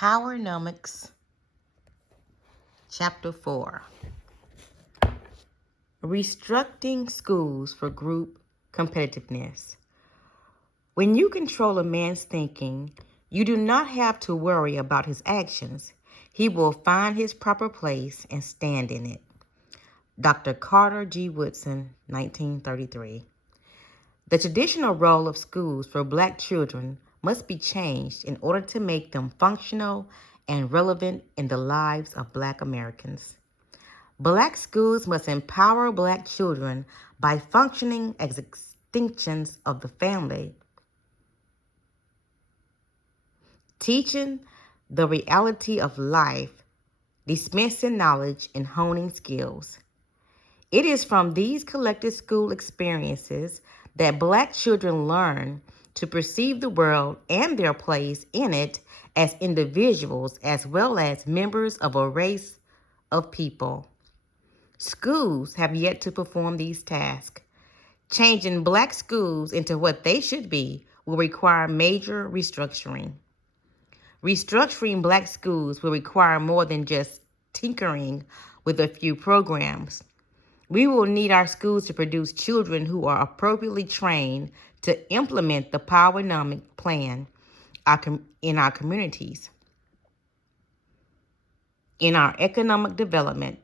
PowerNomics, Chapter 4, Restructuring Schools for Group Competitiveness. When you control a man's thinking, you do not have to worry about his actions. He will find his proper place and stand in it. Dr. Carter G. Woodson, 1933. The traditional role of schools for Black children must be changed in order to make them functional and relevant in the lives of Black Americans. Black schools must empower Black children by functioning as extensions of the family, teaching the reality of life, dispensing knowledge, and honing skills. It is from these collective school experiences that Black children learn to perceive the world and their place in it as individuals as well as members of a race of people. Schools have yet to perform these tasks. Changing Black schools into what they should be will require major restructuring. Restructuring Black schools will require more than just tinkering with a few programs. We will need our schools to produce children who are appropriately trained to implement the Powernomic plan in our communities, in our economic development,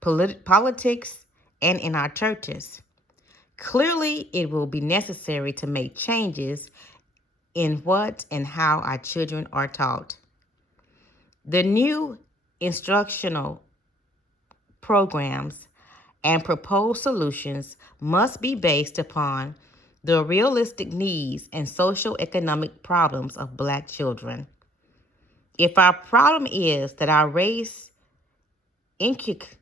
politics, and in our churches. Clearly, it will be necessary to make changes in what and how our children are taught. The new instructional programs and proposed solutions must be based upon the realistic needs and social economic problems of Black children. If our problem is that our race inculcates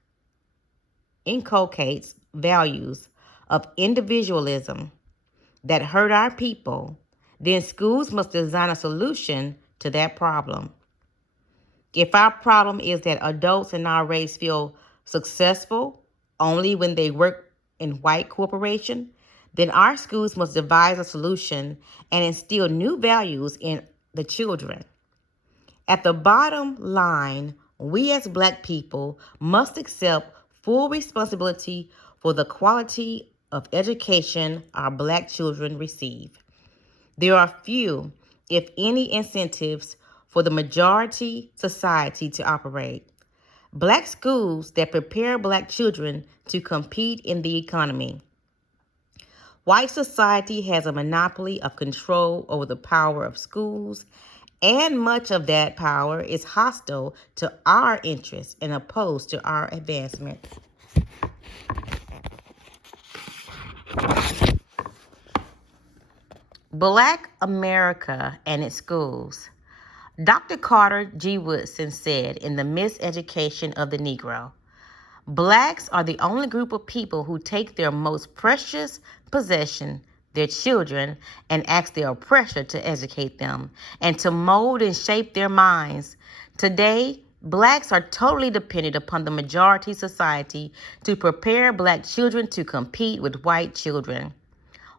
values of individualism that hurt our people, then schools must design a solution to that problem. If our problem is that adults in our race feel successful only when they work in white corporation, then our schools must devise a solution and instill new values in the children. At the bottom line, we as Black people must accept full responsibility for the quality of education our Black children receive. There are few, if any, incentives for the majority society to operate. Black schools that prepare Black children to compete in the economy. White society has a monopoly of control over the power of schools, and much of that power is hostile to our interests and opposed to our advancement. Black America and its schools. Dr. Carter G. Woodson said in The Miseducation of the Negro, Blacks are the only group of people who take their most precious possession, their children, and ask their oppressor to educate them and to mold and shape their minds. Today, Blacks are totally dependent upon the majority society to prepare Black children to compete with white children.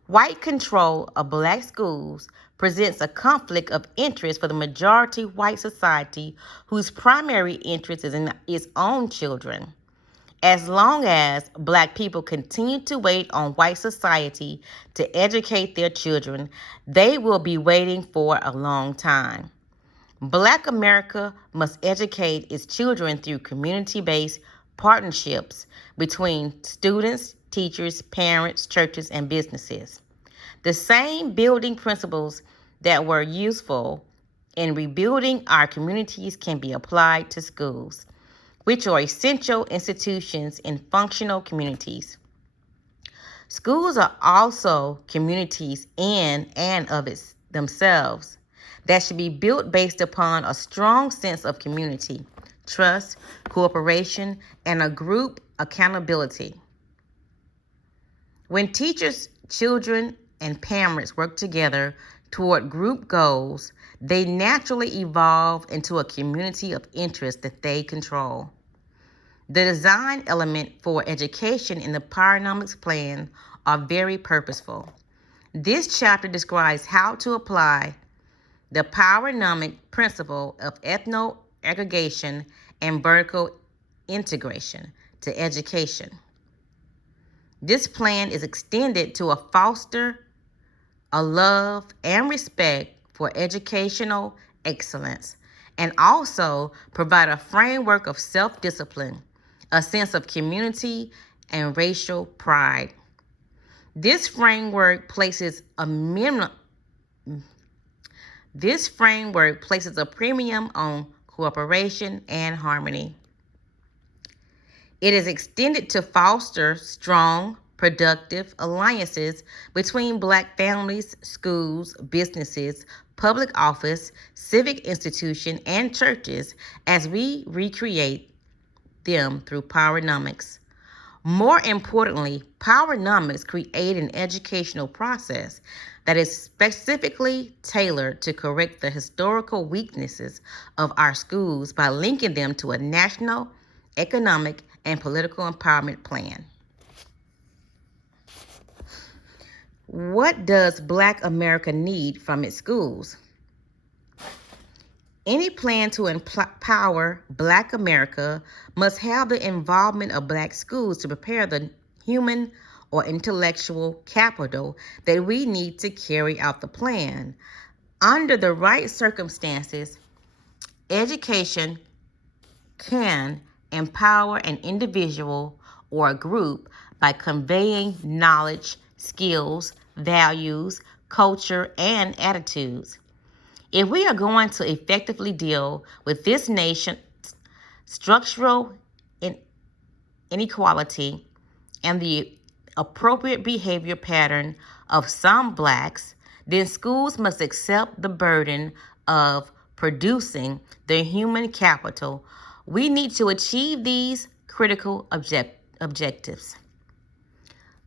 White control of Black schools presents a conflict of interest for the majority white society whose primary interest is in its own children. As long as Black people continue to wait on white society to educate their children, they will be waiting for a long time. Black America must educate its children through community-based partnerships between students, teachers, parents, churches, and businesses. The same building principles that were useful in rebuilding our communities can be applied to schools, which are essential institutions in functional communities. Schools are also communities in and of themselves that should be built based upon a strong sense of community, trust, cooperation, and a group accountability. When teachers, children, and parents work together toward group goals, they naturally evolve into a community of interest that they control. The design element for education in the Powernomics plan are very purposeful. This chapter describes how to apply the Powernomic principle of ethno-aggregation and vertical integration to education. This plan is extended to foster a love and respect for educational excellence, and also provide a framework of self-discipline, a sense of community, and racial pride. This framework places a premium on cooperation and harmony. It is extended to foster strong, productive alliances between Black families, schools, businesses, public office, civic institutions, and churches as we recreate them through PowerNomics. More importantly, PowerNomics create an educational process that is specifically tailored to correct the historical weaknesses of our schools by linking them to a national, economic, and political empowerment plan. What does Black America need from its schools? Any plan to empower Black America must have the involvement of Black schools to prepare the human or intellectual capital that we need to carry out the plan. Under the right circumstances, education can empower an individual or a group by conveying knowledge, skills, values, culture, and attitudes. If we are going to effectively deal with this nation's structural inequality and the appropriate behavior pattern of some Blacks, then schools must accept the burden of producing their human capital. We need to achieve these critical objectives.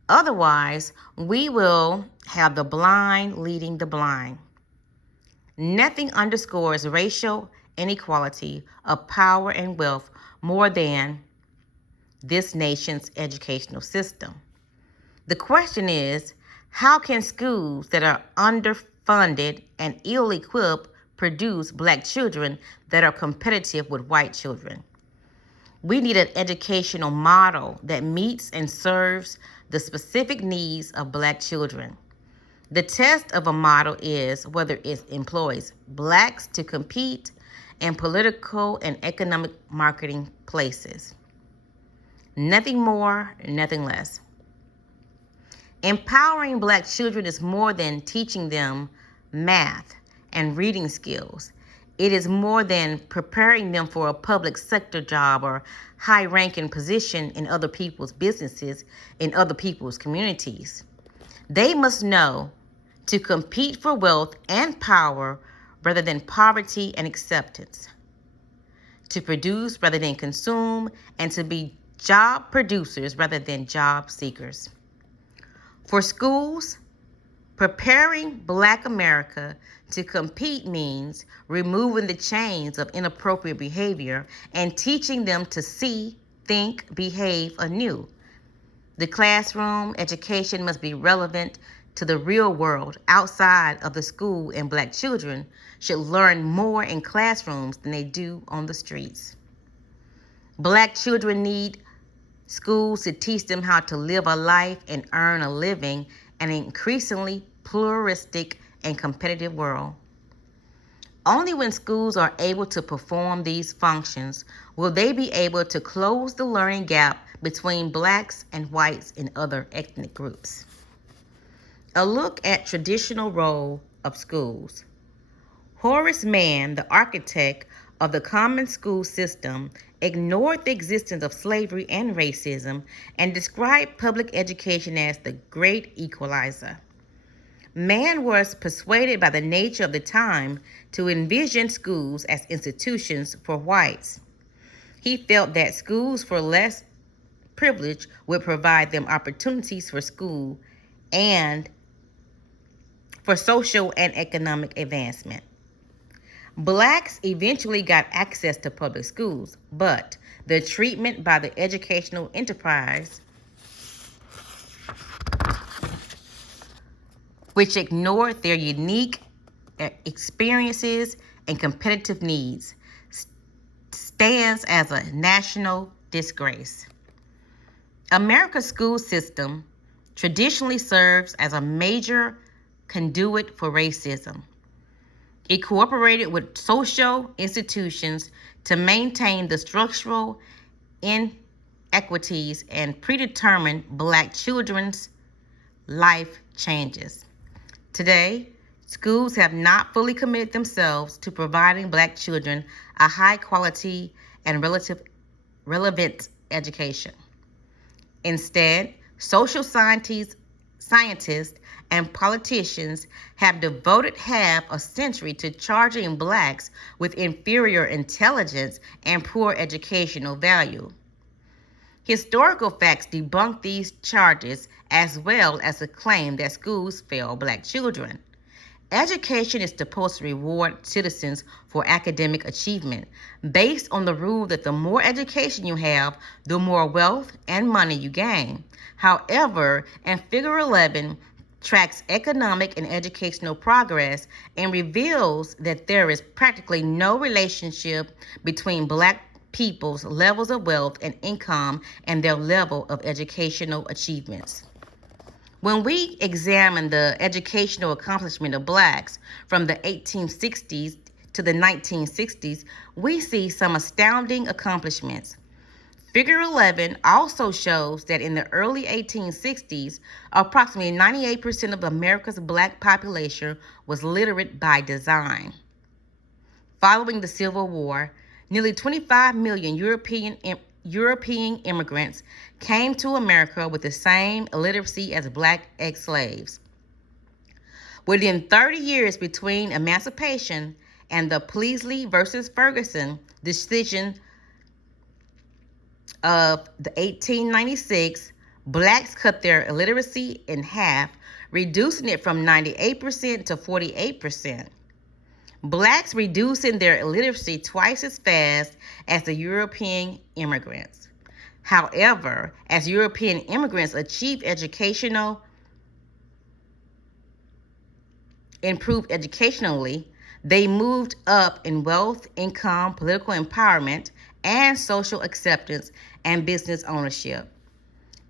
Otherwise, we will have the blind leading the blind. Nothing underscores racial inequality of power and wealth more than this nation's educational system. The question is, how can schools that are underfunded and ill-equipped produce Black children that are competitive with white children? We need an educational model that meets and serves the specific needs of Black children. The test of a model is whether it employs Blacks to compete in political and economic marketing places. Nothing more, nothing less. Empowering Black children is more than teaching them math and reading skills. It is more than preparing them for a public sector job or high-ranking position in other people's businesses, in other people's communities. They must know to compete for wealth and power rather than poverty and acceptance, to produce rather than consume, and to be job producers rather than job seekers. For schools, preparing Black America to compete means removing the chains of inappropriate behavior and teaching them to see, think, behave anew. The classroom education must be relevant to the real world outside of the school, and Black children should learn more in classrooms than they do on the streets. Black children need schools to teach them how to live a life and earn a living in an increasingly pluralistic and competitive world. Only when schools are able to perform these functions will they be able to close the learning gap between Blacks and whites and other ethnic groups. A look at traditional role of schools. Horace Mann, the architect of the common school system, ignored the existence of slavery and racism and described public education as the great equalizer. Mann was persuaded by the nature of the time to envision schools as institutions for whites. He felt that schools for less privilege would provide them opportunities for school and for social and economic advancement. Blacks eventually got access to public schools, but the treatment by the educational enterprise, which ignored their unique experiences, and competitive needs, stands as a national disgrace. America's school system traditionally serves as a major conduit for racism. It cooperated with social institutions to maintain the structural inequities and predetermine Black children's life changes. Today, schools have not fully committed themselves to providing Black children a high quality and relevant education. Instead, social scientists and politicians have devoted half a century to charging Blacks with inferior intelligence and poor educational value. Historical facts debunk these charges as well as the claim that schools fail Black children. Education is supposed to reward citizens for academic achievement, based on the rule that the more education you have, the more wealth and money you gain. However, in Figure 11 tracks economic and educational progress and reveals that there is practically no relationship between Black people's levels of wealth and income and their level of educational achievements. When we examine the educational accomplishment of Blacks from the 1860s to the 1960s, we see some astounding accomplishments. Figure 11 also shows that in the early 1860s, approximately 98% of America's Black population was literate by design. Following the Civil War, nearly 25 million European immigrants came to America with the same illiteracy as Black ex-slaves. Within 30 years between emancipation and the Pleasley versus Ferguson decision of the 1896, Blacks cut their illiteracy in half, reducing it from 98% to 48%. Blacks reducing their illiteracy twice as fast as the European immigrants. However, as European immigrants achieved improved educationally, they moved up in wealth, income, political empowerment, and social acceptance and business ownership.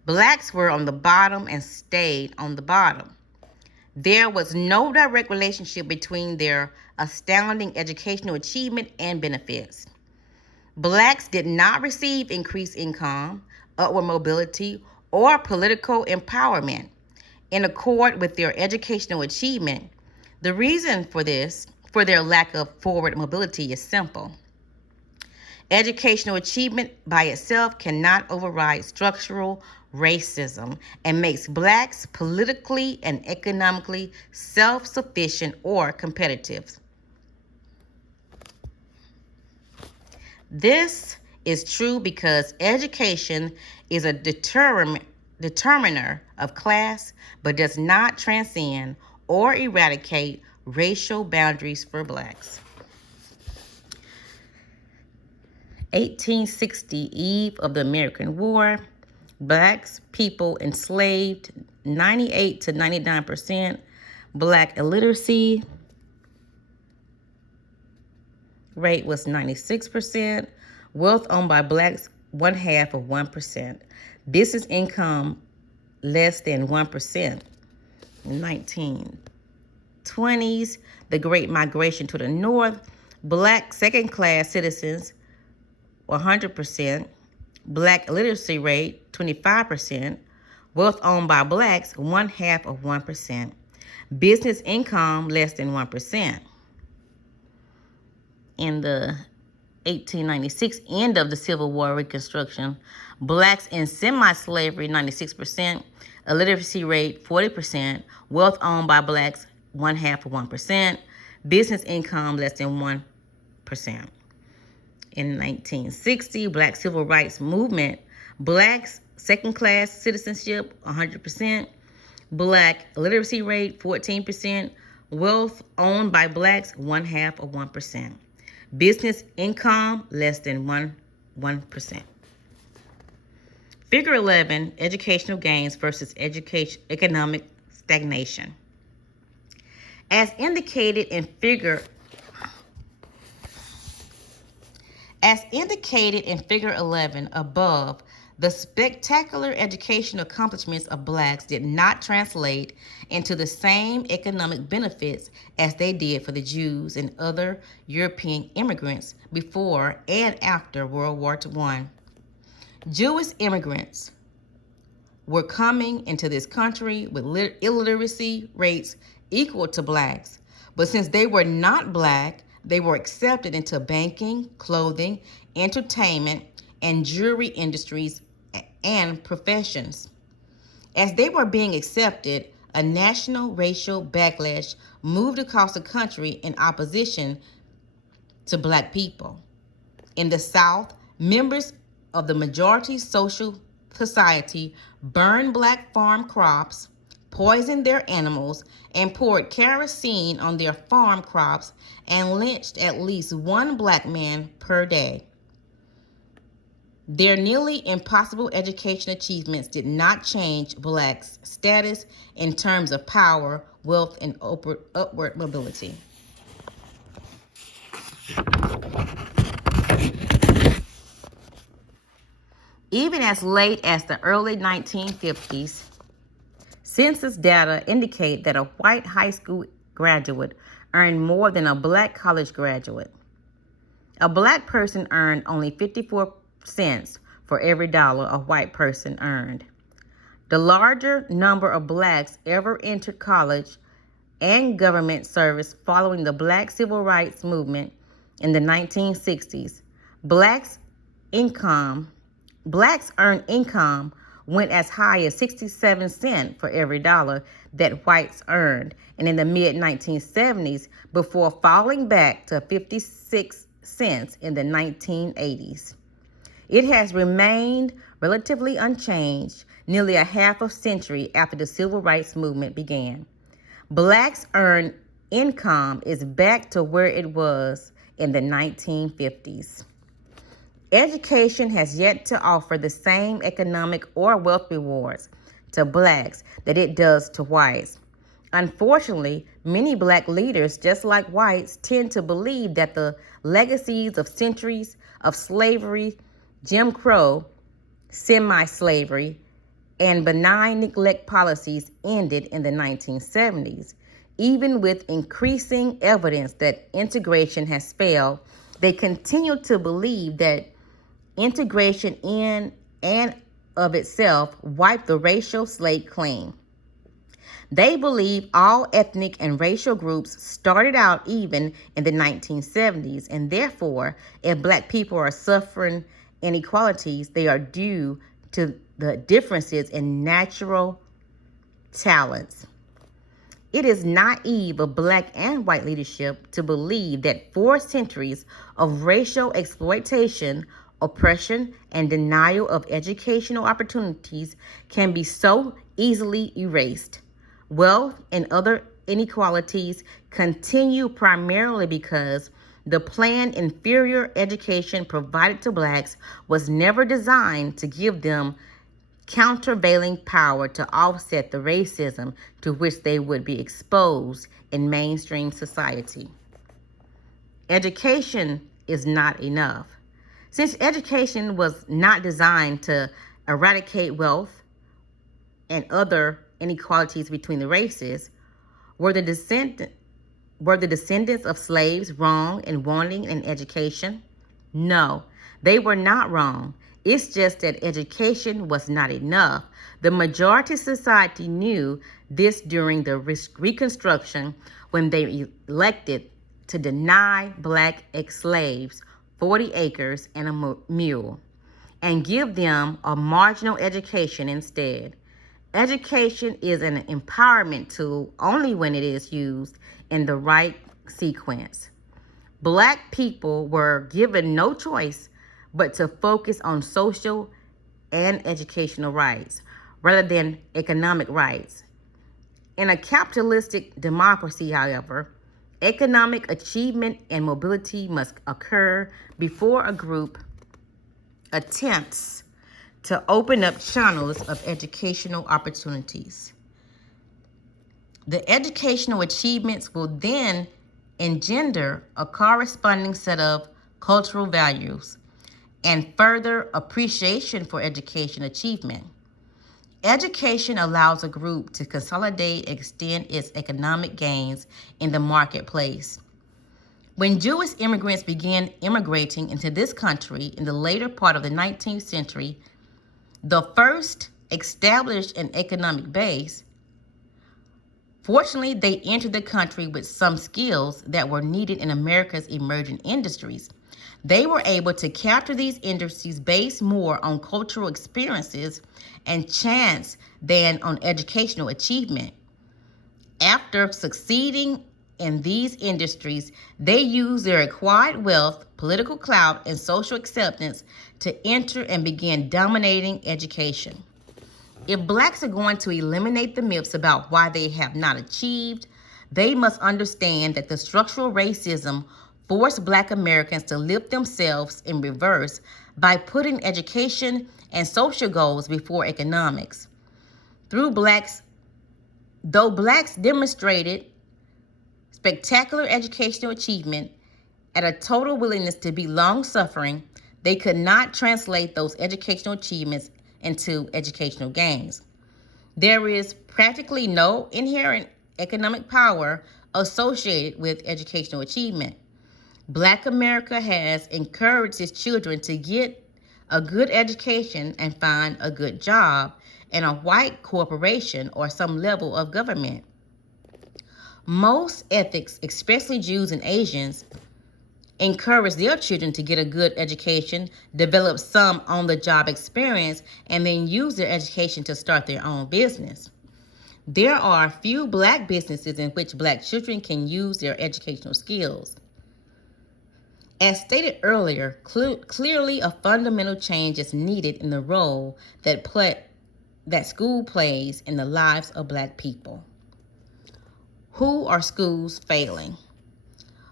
Blacks were on the bottom and stayed on the bottom. There was no direct relationship between their astounding educational achievement and benefits. Blacks did not receive increased income, upward mobility, or political empowerment in accord with their educational achievement. The reason for their lack of forward mobility, is simple. Educational achievement by itself cannot override structural racism and makes Blacks politically and economically self-sufficient or competitive. This is true because education is a determiner of class, but does not transcend or eradicate racial boundaries for Blacks. 1860, eve of the American War, Blacks people enslaved, 98 to 99%. Black illiteracy rate was 96%. Wealth owned by Blacks, 0.5%. Business income, less than 1%. 1920s, the Great Migration to the North, Black second-class citizens, 100%. Black illiteracy rate, 25%. Wealth owned by Blacks, 0.5%. Business income, less than 1%. In the 1896 end of the Civil War Reconstruction, Blacks in semi-slavery, 96%. Illiteracy rate, 40%. Wealth owned by Blacks, 0.5%. Business income, less than 1%. In 1960, Black Civil Rights Movement, Blacks second-class citizenship, 100%. Black literacy rate, 14%. Wealth owned by Blacks, 0.5%. Business income, less than 1%. Figure 11, educational gains versus economic stagnation. As indicated in figure 11 above, the spectacular educational accomplishments of blacks did not translate into the same economic benefits as they did for the Jews and other European immigrants before and after World War I. Jewish immigrants were coming into this country with illiteracy rates equal to blacks, but since they were not black, they were accepted into banking, clothing, entertainment, and jewelry industries and professions. As they were being accepted, a national racial backlash moved across the country in opposition to black people. In the South, members of the majority social society burned black farm crops, poisoned their animals, and poured kerosene on their farm crops and lynched at least one black man per day. Their nearly impossible education achievements did not change blacks' status in terms of power, wealth, and upward mobility. Even as late as the early 1950s, census data indicate that a white high school graduate earned more than a black college graduate. A black person earned only 54 cents for every dollar a white person earned. The larger number of blacks ever entered college and government service following the Black Civil Rights Movement in the 1960s. Blacks earned income went as high as 67 cents for every dollar that whites earned, and in the mid-1970s before falling back to 56 cents in the 1980s. It has remained relatively unchanged nearly a half a century after the Civil Rights Movement began. Blacks' earned income is back to where it was in the 1950s. Education has yet to offer the same economic or wealth rewards to blacks that it does to whites. Unfortunately, many black leaders, just like whites, tend to believe that the legacies of centuries of slavery, Jim Crow, semi-slavery, and benign neglect policies ended in the 1970s. Even with increasing evidence that integration has failed, they continue to believe that integration in and of itself wiped the racial slate clean. They believe all ethnic and racial groups started out even in the 1970s, and therefore, if black people are suffering inequalities, they are due to the differences in natural talents. It is naive of black and white leadership to believe that 4 centuries of racial exploitation, oppression, and denial of educational opportunities can be so easily erased. Wealth and other inequalities continue primarily because the planned inferior education provided to blacks was never designed to give them countervailing power to offset the racism to which they would be exposed in mainstream society. Education is not enough. Since education was not designed to eradicate wealth and other inequalities between the races, were the descendants of slaves wrong in wanting an education? No, they were not wrong. It's just that education was not enough. The majority of society knew this during the Reconstruction when they elected to deny black ex-slaves 40 acres and a mule and give them a marginal education instead. Education is an empowerment tool only when it is used in the right sequence. Black people were given no choice but to focus on social and educational rights rather than economic rights. In a capitalistic democracy, however, economic achievement and mobility must occur before a group attempts to open up channels of educational opportunities. The educational achievements will then engender a corresponding set of cultural values and further appreciation for education achievement. Education allows a group to consolidate and extend its economic gains in the marketplace. When Jewish immigrants began immigrating into this country in the later part of the 19th century, the first established an economic base. Fortunately, they entered the country with some skills that were needed in America's emerging industries. They were able to capture these industries based more on cultural experiences and chance than on educational achievement. After succeeding in these industries, they used their acquired wealth, political clout, and social acceptance to enter and begin dominating education. If blacks are going to eliminate the myths about why they have not achieved, they must understand that the structural racism forced black Americans to lift themselves in reverse by putting education and social goals before economics. Though blacks demonstrated spectacular educational achievement and a total willingness to be long-suffering, they could not translate those educational achievements into educational gains. There is practically no inherent economic power associated with educational achievement. Black America has encouraged its children to get a good education and find a good job in a white corporation or some level of government. Most ethics, especially Jews and Asians, encourage their children to get a good education, develop some on-the-job experience, and then use their education to start their own business. There are few black businesses in which black children can use their educational skills. As stated earlier, clearly a fundamental change is needed in the role that school plays in the lives of black people. Who are schools failing?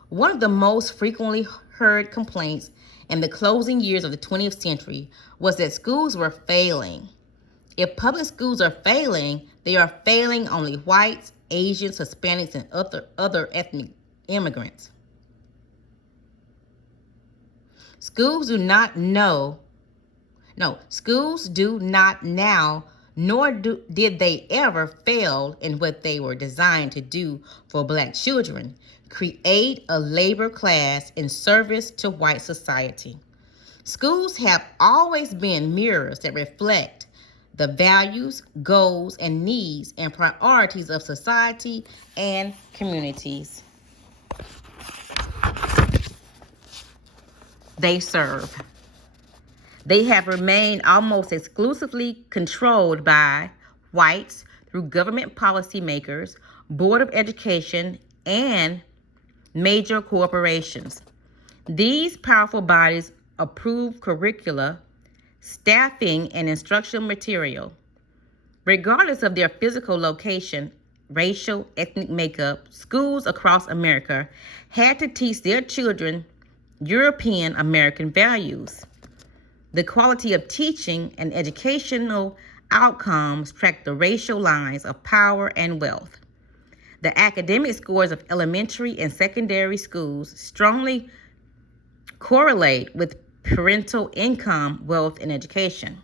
One of the most frequently heard complaints in the closing years of the 20th century was that schools were failing. If public schools are failing, they are failing only whites, Asians, Hispanics, and other ethnic immigrants. Schools do not now, nor did they ever fail in what they were designed to do for black children: create a labor class in service to white society. Schools have always been mirrors that reflect the values, goals, and needs and priorities of society and communities they serve. They have remained almost exclusively controlled by whites through government policymakers, Board of Education, and major corporations. These powerful bodies approve curricula, staffing, and instructional material. Regardless of their physical location, racial, ethnic makeup, schools across America had to teach their children European American values. The quality of teaching and educational outcomes track the racial lines of power and wealth. The academic scores of elementary and secondary schools strongly correlate with parental income, wealth, and education.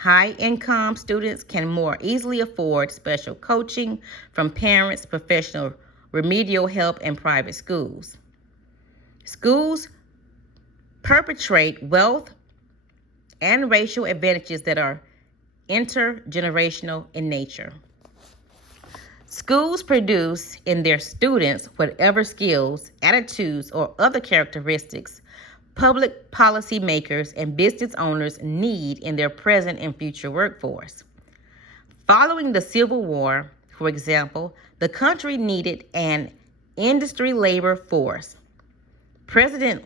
High-income students can more easily afford special coaching from parents, professional remedial help, and private schools. Schools perpetuate wealth and racial advantages that are intergenerational in nature. Schools produce in their students whatever skills, attitudes, or other characteristics public policy makers and business owners need in their present and future workforce. Following the Civil War, for example, the country needed an industry labor force. President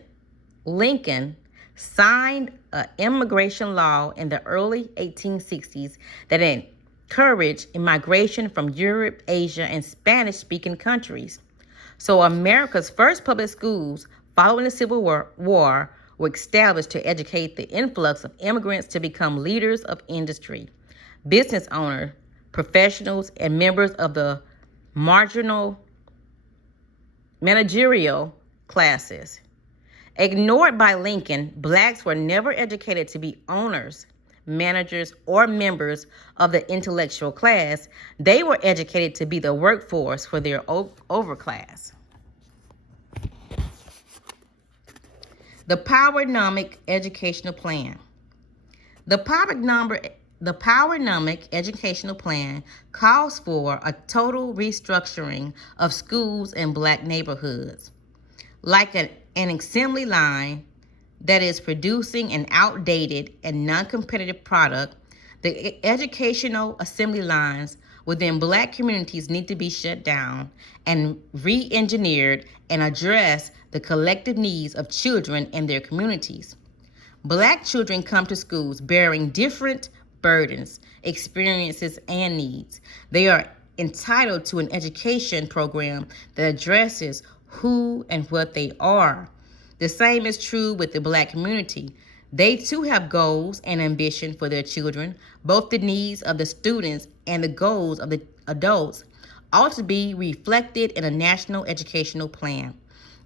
Lincoln signed an immigration law in the early 1860s that encouraged immigration from Europe, Asia, and Spanish-speaking countries. So America's first public schools following the Civil War were established to educate the influx of immigrants to become leaders of industry, business owners, professionals, and members of the managerial classes. Ignored by Lincoln, blacks were never educated to be owners, managers, or members of the intellectual class. They were educated to be the workforce for their overclass. The Powernomic Educational Plan. The Powernomic Educational Plan calls for a total restructuring of schools in black neighborhoods. Like an assembly line that is producing an outdated and non-competitive product, the educational assembly lines within black communities need to be shut down and re-engineered and address the collective needs of children in their communities. Black children come to schools bearing different burdens, experiences, and needs. They are entitled to an education program that addresses who and what they are. The same is true with the black community. They too have goals and ambition for their children. Both the needs of the students and the goals of the adults ought to be reflected in a national educational plan.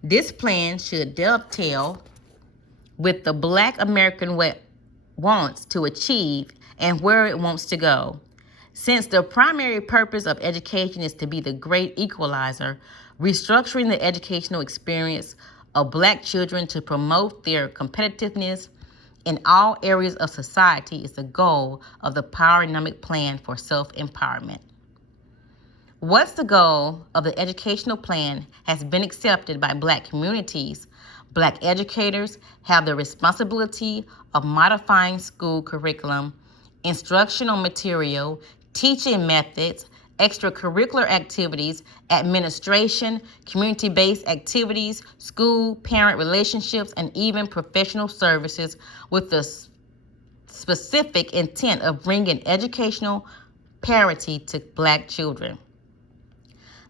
This plan should dovetail with the black American wants to achieve and where it wants to go. Since the primary purpose of education is to be the great equalizer, restructuring the educational experience of black children to promote their competitiveness in all areas of society is the goal of the Powernomic Plan for Self-Empowerment. What's the goal of the educational plan has been accepted by black communities. Black educators have the responsibility of modifying school curriculum, instructional material, teaching methods, extracurricular activities, administration, community-based activities, school-parent relationships, and even professional services with the specific intent of bringing educational parity to black children.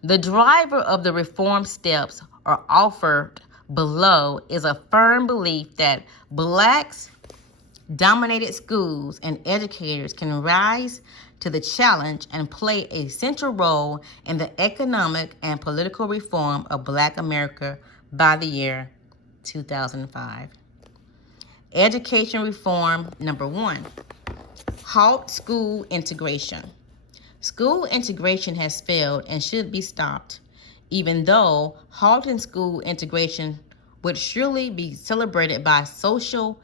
The driver of the reform steps are offered below is a firm belief that blacks-dominated schools and educators can rise to the challenge and play a central role in the economic and political reform of black America by the year 2005. Education reform number 1. Halt school integration. School integration has failed and should be stopped. Even though halting school integration would surely be celebrated by social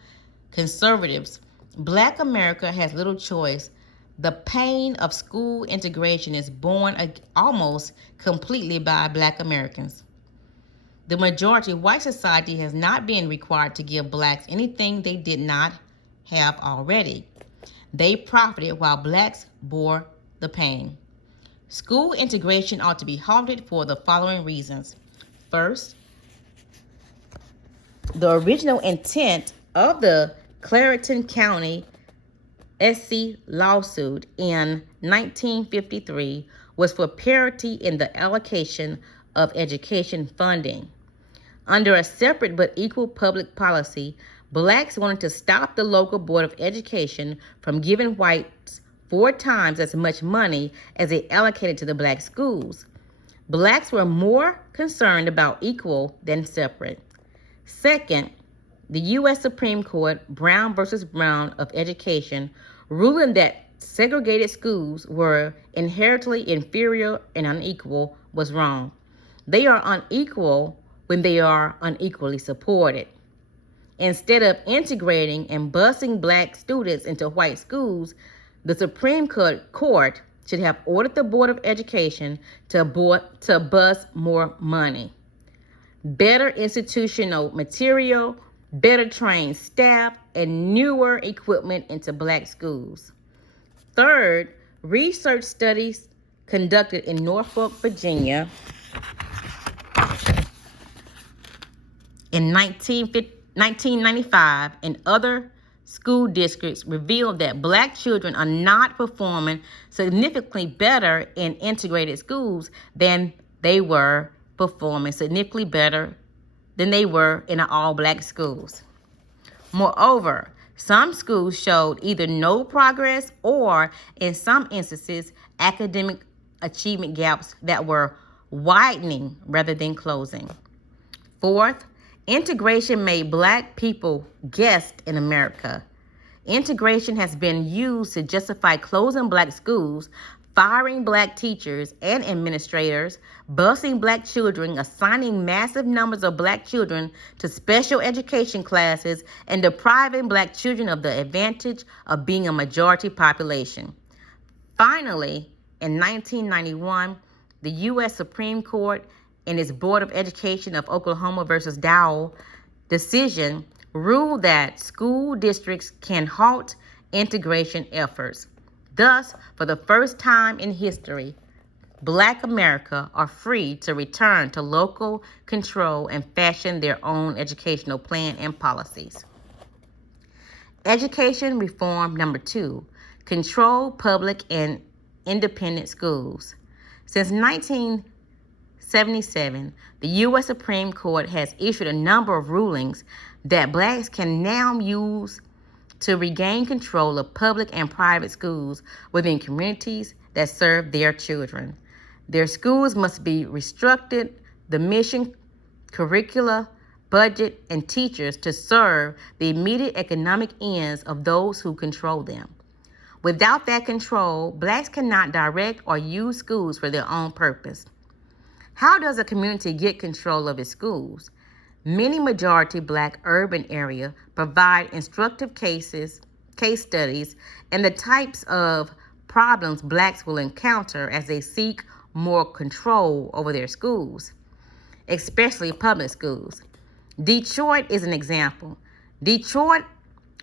conservatives, black America has little choice. The pain of school integration is borne almost completely by black Americans. The majority white society has not been required to give blacks anything they did not have already. They profited while blacks bore the pain. School integration ought to be halted for the following reasons. First, the original intent of the Clarendon County SC lawsuit in 1953 was for parity in the allocation of education funding. Under a separate but equal public policy, blacks wanted to stop the local board of education from giving whites 4 times as much money as they allocated to the black schools. Blacks were more concerned about equal than separate. Second, the U.S. Supreme Court, Brown versus Brown of Education, ruling that segregated schools were inherently inferior and unequal was wrong. They are unequal when they are unequally supported. Instead of integrating and busing black students into white schools, the Supreme Court should have ordered the Board of Education to bus more money, better institutional material, better trained staff, and newer equipment into black schools. Third, research studies conducted in Norfolk, Virginia in 1995 and other school districts revealed that black children are not performing significantly better in integrated schools than they were performing significantly better than they were in all-black schools. Moreover, some schools showed either no progress or, in some instances, academic achievement gaps that were widening rather than closing. Fourth, integration made Black people guests in America. Integration has been used to justify closing Black schools, firing Black teachers and administrators, busing Black children, assigning massive numbers of Black children to special education classes, and depriving Black children of the advantage of being a majority population. Finally, in 1991, the U.S. Supreme Court, in its Board of Education of Oklahoma versus Dowell decision, ruled that school districts can halt integration efforts. Thus, for the first time in history, Black America are free to return to local control and fashion their own educational plan and policies. Education reform number 2, control public and independent schools. Since 1977, the U.S. Supreme Court has issued a number of rulings that Blacks can now use to regain control of public and private schools within communities that serve their children. Their schools must be restructured, the mission, curricula, budget, and teachers to serve the immediate economic ends of those who control them. Without that control, Blacks cannot direct or use schools for their own purpose. How does a community get control of its schools? Many majority Black urban areas provide instructive case studies, and the types of problems Blacks will encounter as they seek more control over their schools, especially public schools. Detroit is an example. Detroit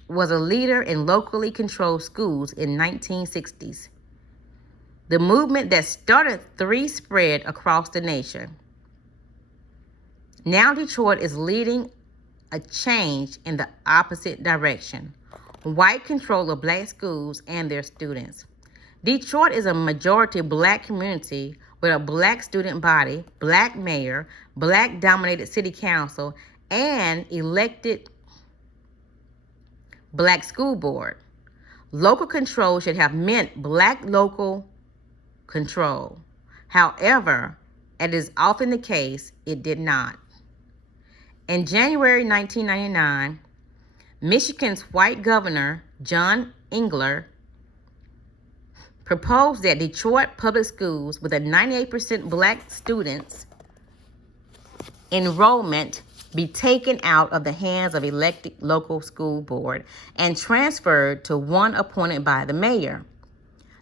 was a leader in locally controlled schools in 1960s. The movement that started 3 spread across the nation. Now Detroit is leading a change in the opposite direction. White control of Black schools and their students. Detroit is a majority Black community with a Black student body, Black mayor, Black-dominated city council, and elected Black school board. Local control should have meant Black local control. However, as is often the case, it did not. In January 1999, Michigan's white governor, John Engler, proposed that Detroit public schools with a 98% Black students enrollment be taken out of the hands of elected local school board and transferred to one appointed by the mayor.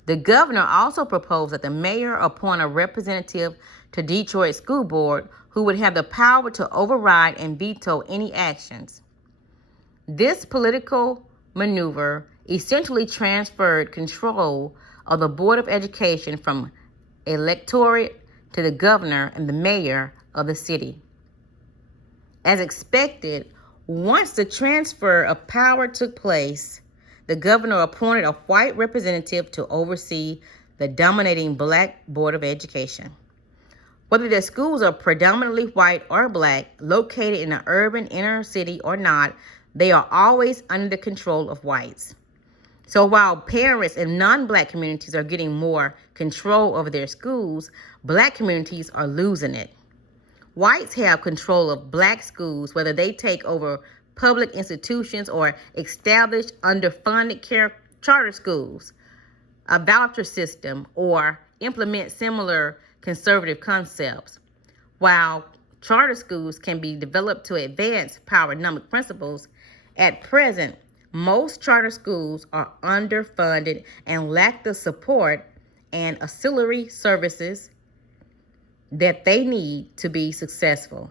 The governor also proposed that the mayor appoint a representative to Detroit School Board who would have the power to override and veto any actions. This political maneuver essentially transferred control of the Board of Education from electorate to the governor and the mayor of the city. As expected, once the transfer of power took place, the governor appointed a white representative to oversee the dominating Black Board of Education. Whether the schools are predominantly white or Black, located in an urban inner city or not, they are always under the control of whites. So while parents in non-Black communities are getting more control over their schools, Black communities are losing it. Whites have control of Black schools, whether they take over public institutions or establish underfunded charter schools, a voucher system, or implement similar conservative concepts. While charter schools can be developed to advance Powernomic principles, at present, most charter schools are underfunded and lack the support and auxiliary services that they need to be successful.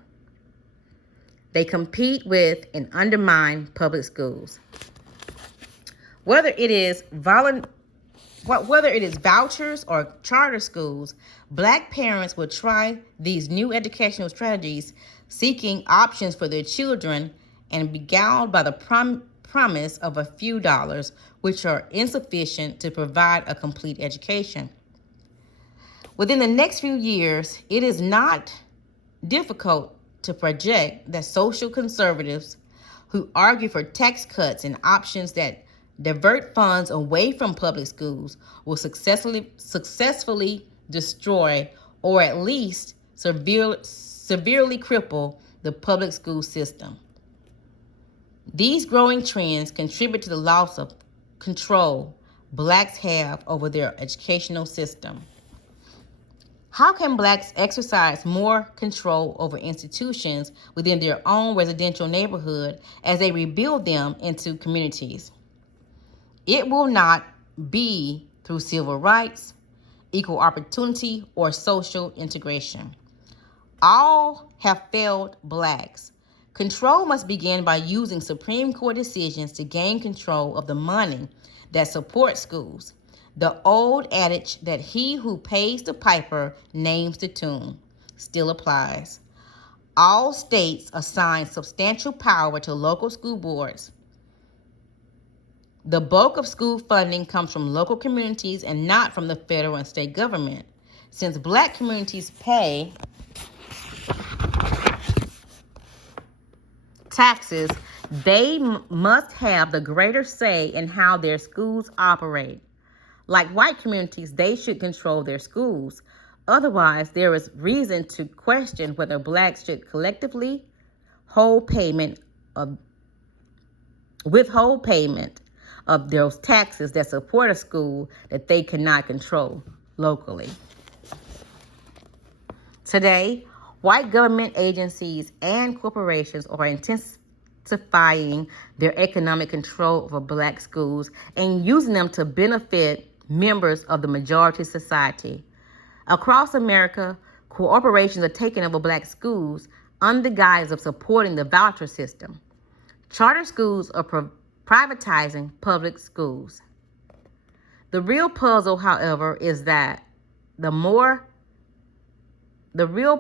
They compete with and undermine public schools. Whether it is vouchers or charter schools, Black parents will try these new educational strategies, seeking options for their children, and beguiled by the promise of a few dollars, which are insufficient to provide a complete education. Within the next few years, it is not difficult to project that social conservatives who argue for tax cuts and options that divert funds away from public schools will successfully destroy, or at least severely cripple the public school system. These growing trends contribute to the loss of control blacks have over their educational system. How can blacks exercise more control over institutions within their own residential neighborhood as they rebuild them into communities? It will not be through civil rights, equal opportunity, or social integration. All have failed blacks. Control must begin by using Supreme Court decisions to gain control of the money that supports schools. The old adage that he who pays the piper names the tune still applies. All states assign substantial power to local school boards. The bulk of school funding comes from local communities and not from the federal and state government. Since black communities pay taxes, they must have the greater say in how their schools operate. Like white communities, they should control their schools. Otherwise, there is reason to question whether blacks should collectively withhold payment of those taxes that support a school that they cannot control locally. Today, white government agencies and corporations are intensifying their economic control over black schools and using them to benefit members of the majority society. Across America, corporations are taking over black schools under the guise of supporting the voucher system. Charter schools are privatizing public schools. The real puzzle, however, is that the real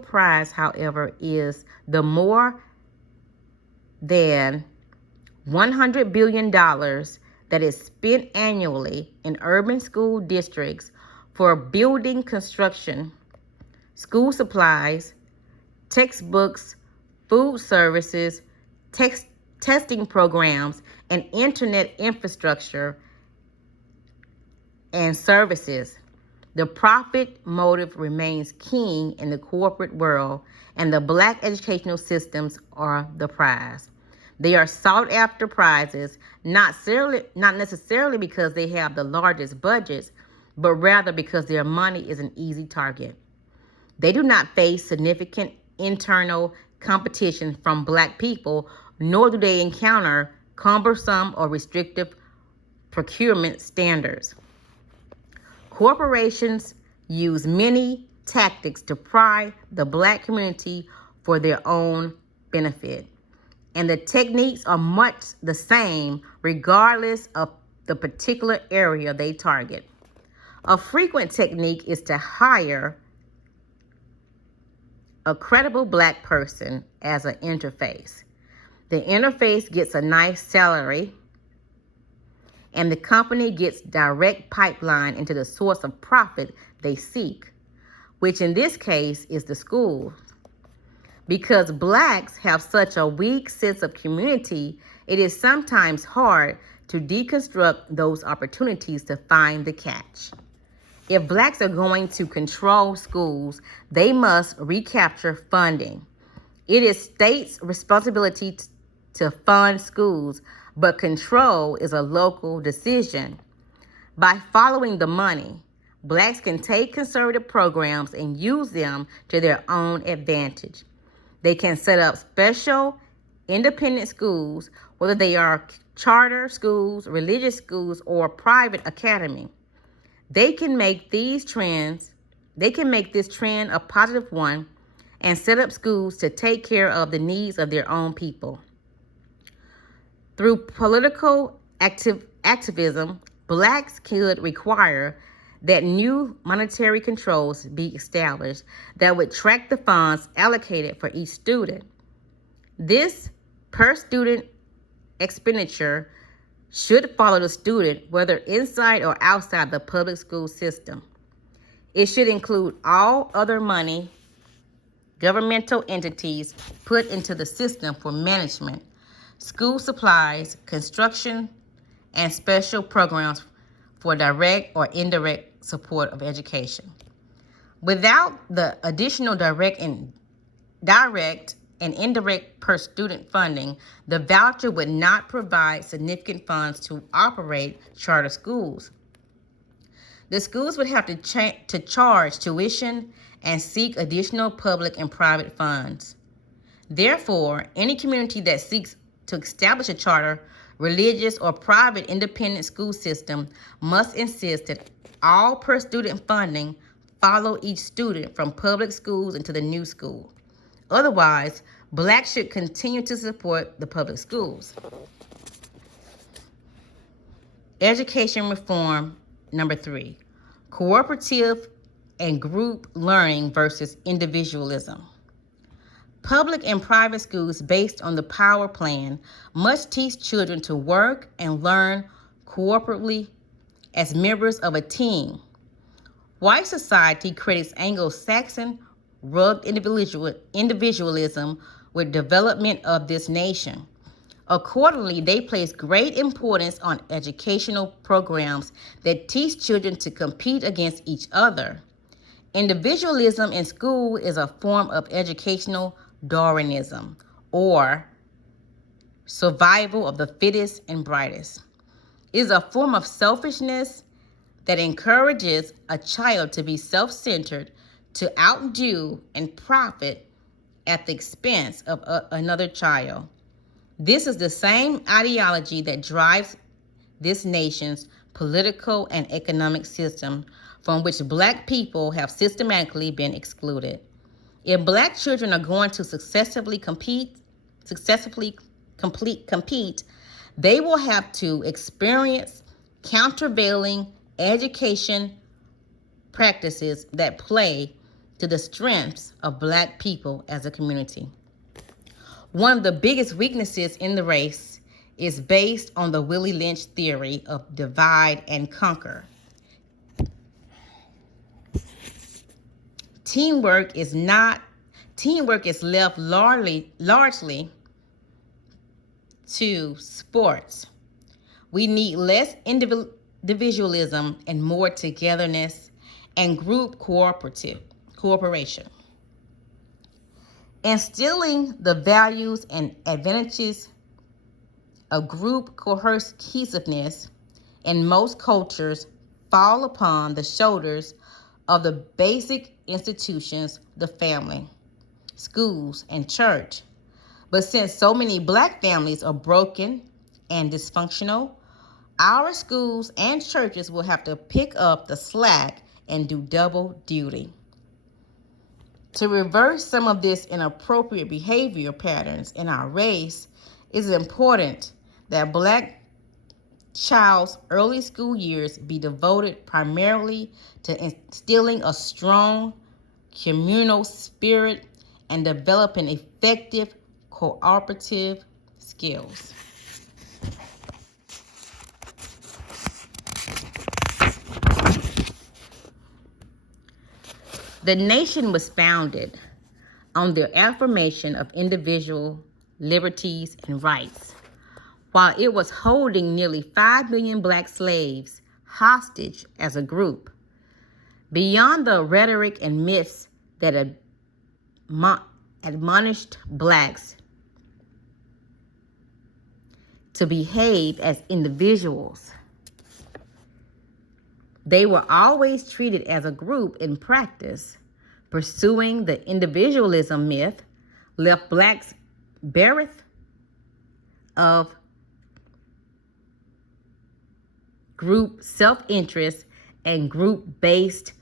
prize, however, is the more than $100 billion that is spent annually in urban school districts for building construction, school supplies, textbooks, food services, testing programs, and internet infrastructure and services. The profit motive remains king in the corporate world, and the black educational systems are the prize. They are sought after prizes, not necessarily because they have the largest budgets, but rather because their money is an easy target. They do not face significant internal competition from black people, nor do they encounter cumbersome or restrictive procurement standards. Corporations use many tactics to pry the black community for their own benefit, and the techniques are much the same regardless of the particular area they target. A frequent technique is to hire a credible black person as an interface. The interface gets a nice salary, and the company gets direct pipeline into the source of profit they seek, which in this case is the school. Because blacks have such a weak sense of community, it is sometimes hard to deconstruct those opportunities to find the catch. If blacks are going to control schools, they must recapture funding. It is states' responsibility to fund schools, but control is a local decision. By following the money, blacks can take conservative programs and use them to their own advantage. They can set up special independent schools, whether they are charter schools, religious schools, or private academy. They can make this trend a positive one and set up schools to take care of the needs of their own people. Through political activism, blacks could require that new monetary controls be established that would track the funds allocated for each student. This per-student expenditure should follow the student, whether inside or outside the public school system. It should include all other money governmental entities put into the system for management, school supplies, construction, and special programs for direct or indirect support of education. Without the additional direct and indirect per student funding, the voucher would not provide significant funds to operate charter schools. The schools would have to charge tuition and seek additional public and private funds. Therefore, any community that seeks to establish a charter, religious, or private independent school system must insist that all per student funding follow each student from public schools into the new school. Otherwise, Blacks should continue to support the public schools. Education reform, number 3, cooperative and group learning versus individualism. Public and private schools based on the Power Plan must teach children to work and learn cooperatively as members of a team. White society credits Anglo-Saxon rugged individualism with development of this nation. Accordingly, they place great importance on educational programs that teach children to compete against each other. Individualism in school is a form of educational Darwinism, or survival of the fittest and brightest. It is a form of selfishness that encourages a child to be self-centered, to outdo and profit at the expense of another child. This is the same ideology that drives this nation's political and economic system, from which Black people have systematically been excluded. If Black children are going to successfully compete, they will have to experience countervailing education practices that play to the strengths of Black people as a community. One of the biggest weaknesses in the race is based on the Willie Lynch theory of divide and conquer. Teamwork is left largely to sports. We need less individualism and more togetherness and group cooperation. Instilling the values and advantages of group cohesiveness in most cultures fall upon the shoulders of the basic institutions, the family, schools, and church. But since so many Black families are broken and dysfunctional, our schools and churches will have to pick up the slack and do double duty. To reverse some of this inappropriate behavior patterns in our race, it is important that Black child's early school years be devoted primarily to instilling a strong communal spirit and developing effective cooperative skills. The nation was founded on the affirmation of individual liberties and rights, while it was holding nearly 5 million Black slaves hostage as a group. Beyond the rhetoric and myths that admonished Blacks to behave as individuals, they were always treated as a group in practice. Pursuing the individualism myth left Blacks bereft of group self-interest and group-based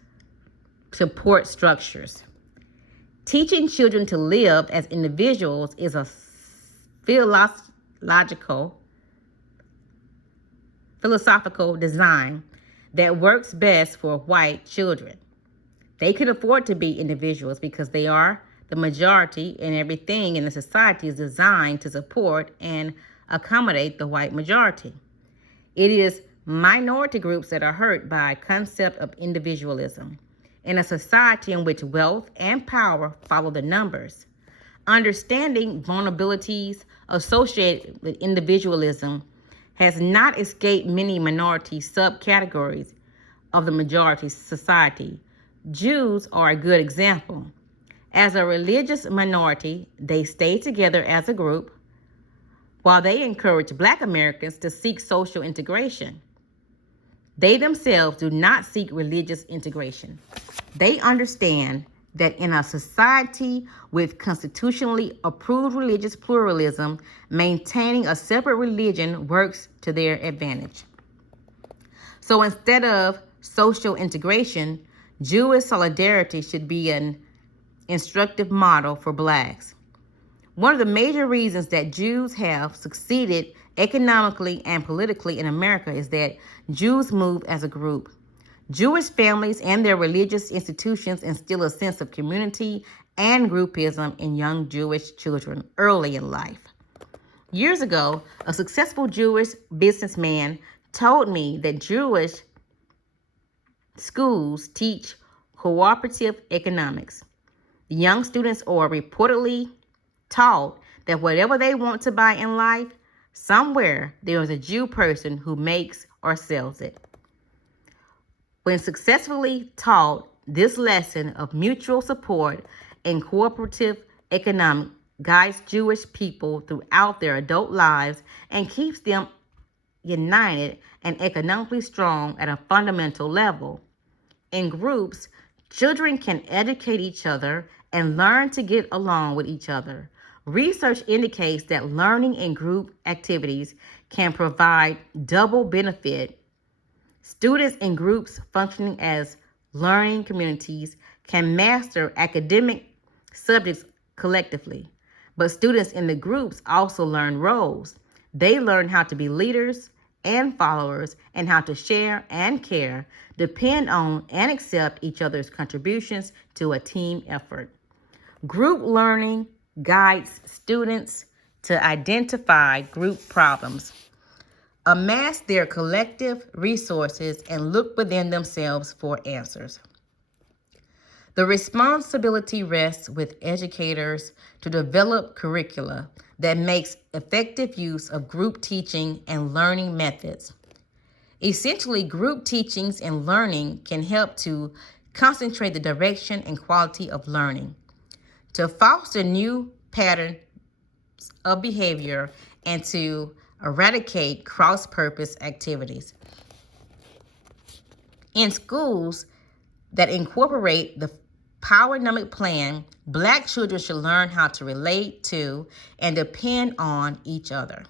support structures. Teaching children to live as individuals is a philosophical design that works best for white children. They can afford to be individuals because they are the majority, and everything in the society is designed to support and accommodate the white majority. It is minority groups that are hurt by a concept of individualism in a society in which wealth and power follow the numbers. Understanding vulnerabilities associated with individualism has not escaped many minority subcategories of the majority society. Jews are a good example. As a religious minority, they stay together as a group while they encourage Black Americans to seek social integration. They themselves do not seek religious integration. They understand that in a society with constitutionally approved religious pluralism, maintaining a separate religion works to their advantage. So instead of social integration, Jewish solidarity should be an instructive model for Blacks. One of the major reasons that Jews have succeeded economically and politically in America is that Jews move as a group. Jewish families and their religious institutions instill a sense of community and groupism in young Jewish children early in life. Years ago, a successful Jewish businessman told me that Jewish schools teach cooperative economics. The young students are reportedly taught that whatever they want to buy in life, somewhere there is a Jew person who makes or sells it. When successfully taught, this lesson of mutual support and cooperative economic guides Jewish people throughout their adult lives and keeps them united and economically strong at a fundamental level. In groups, children can educate each other and learn to get along with each other. Research indicates that learning in group activities can provide double benefit. Students in groups functioning as learning communities can master academic subjects collectively, but students in the groups also learn roles. They learn how to be leaders and followers and how to share and care, depend on and accept each other's contributions to a team effort. Group learning guides students to identify group problems, amass their collective resources, and look within themselves for answers. The responsibility rests with educators to develop curricula that makes effective use of group teaching and learning methods. Essentially, group teachings and learning can help to concentrate the direction and quality of learning, to foster new patterns of behavior, and to eradicate cross-purpose activities. In schools that incorporate the Powernomic plan, Black children should learn how to relate to and depend on each other.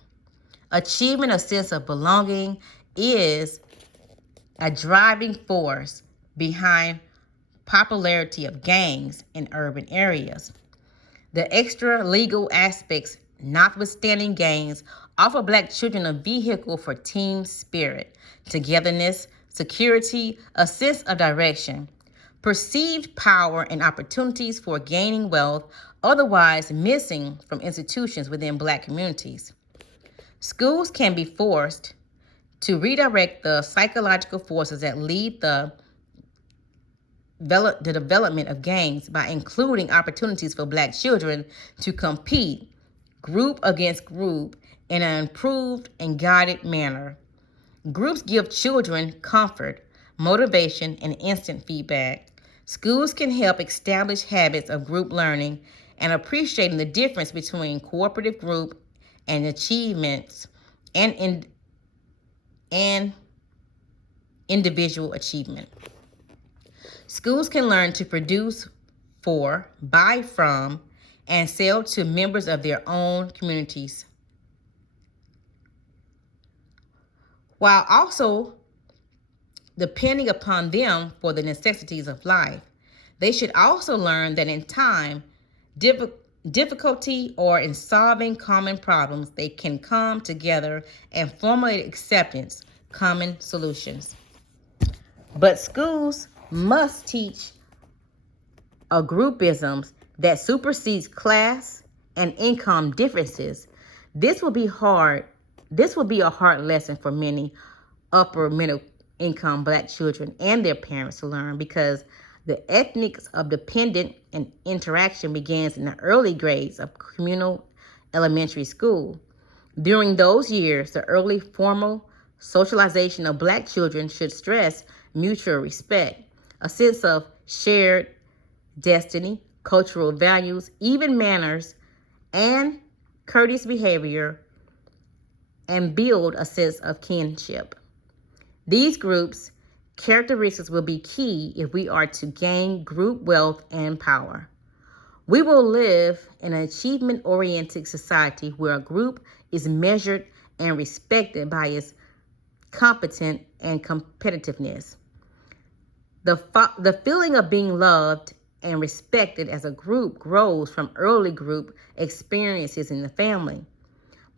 Achieving a sense of belonging is a driving force behind popularity of gangs in urban areas. The extra legal aspects, notwithstanding gangs, offer Black children a vehicle for team spirit, togetherness, security, a sense of direction, perceived power, and opportunities for gaining wealth otherwise missing from institutions within Black communities. Schools can be forced to redirect the psychological forces that lead the development of gangs by including opportunities for Black children to compete group against group in an improved and guided manner. Groups give children comfort, motivation, and instant feedback. Schools can help establish habits of group learning and appreciating the difference between cooperative group and achievements and individual achievement. Schools can learn to produce for, buy from, and sell to members of their own communities, while also depending upon them for the necessities of life. They should also learn that in time, difficulty, or in solving common problems, they can come together and formulate acceptance, common solutions. But schools must teach a groupisms that supersedes class and income differences. This will be a hard lesson for many upper middle income Black children and their parents to learn, because the ethics of dependent and interaction begins in the early grades of communal elementary school. During those years, the early formal socialization of Black children should stress mutual respect, a sense of shared destiny, cultural values, even manners, and courteous behavior, and build a sense of kinship. These groups' characteristics will be key if we are to gain group wealth and power. We will live in an achievement-oriented society where a group is measured and respected by its competence and competitiveness. The feeling of being loved and respected as a group grows from early group experiences in the family.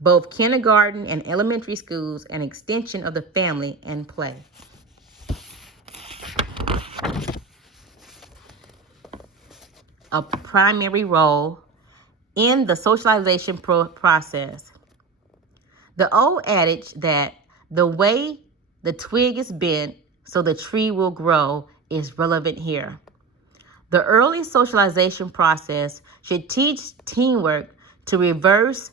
Both kindergarten and elementary schools, an extension of the family and play. A primary role in the socialization process. The old adage that the way the twig is bent so the tree will grow is relevant here. The early socialization process should teach teamwork to reverse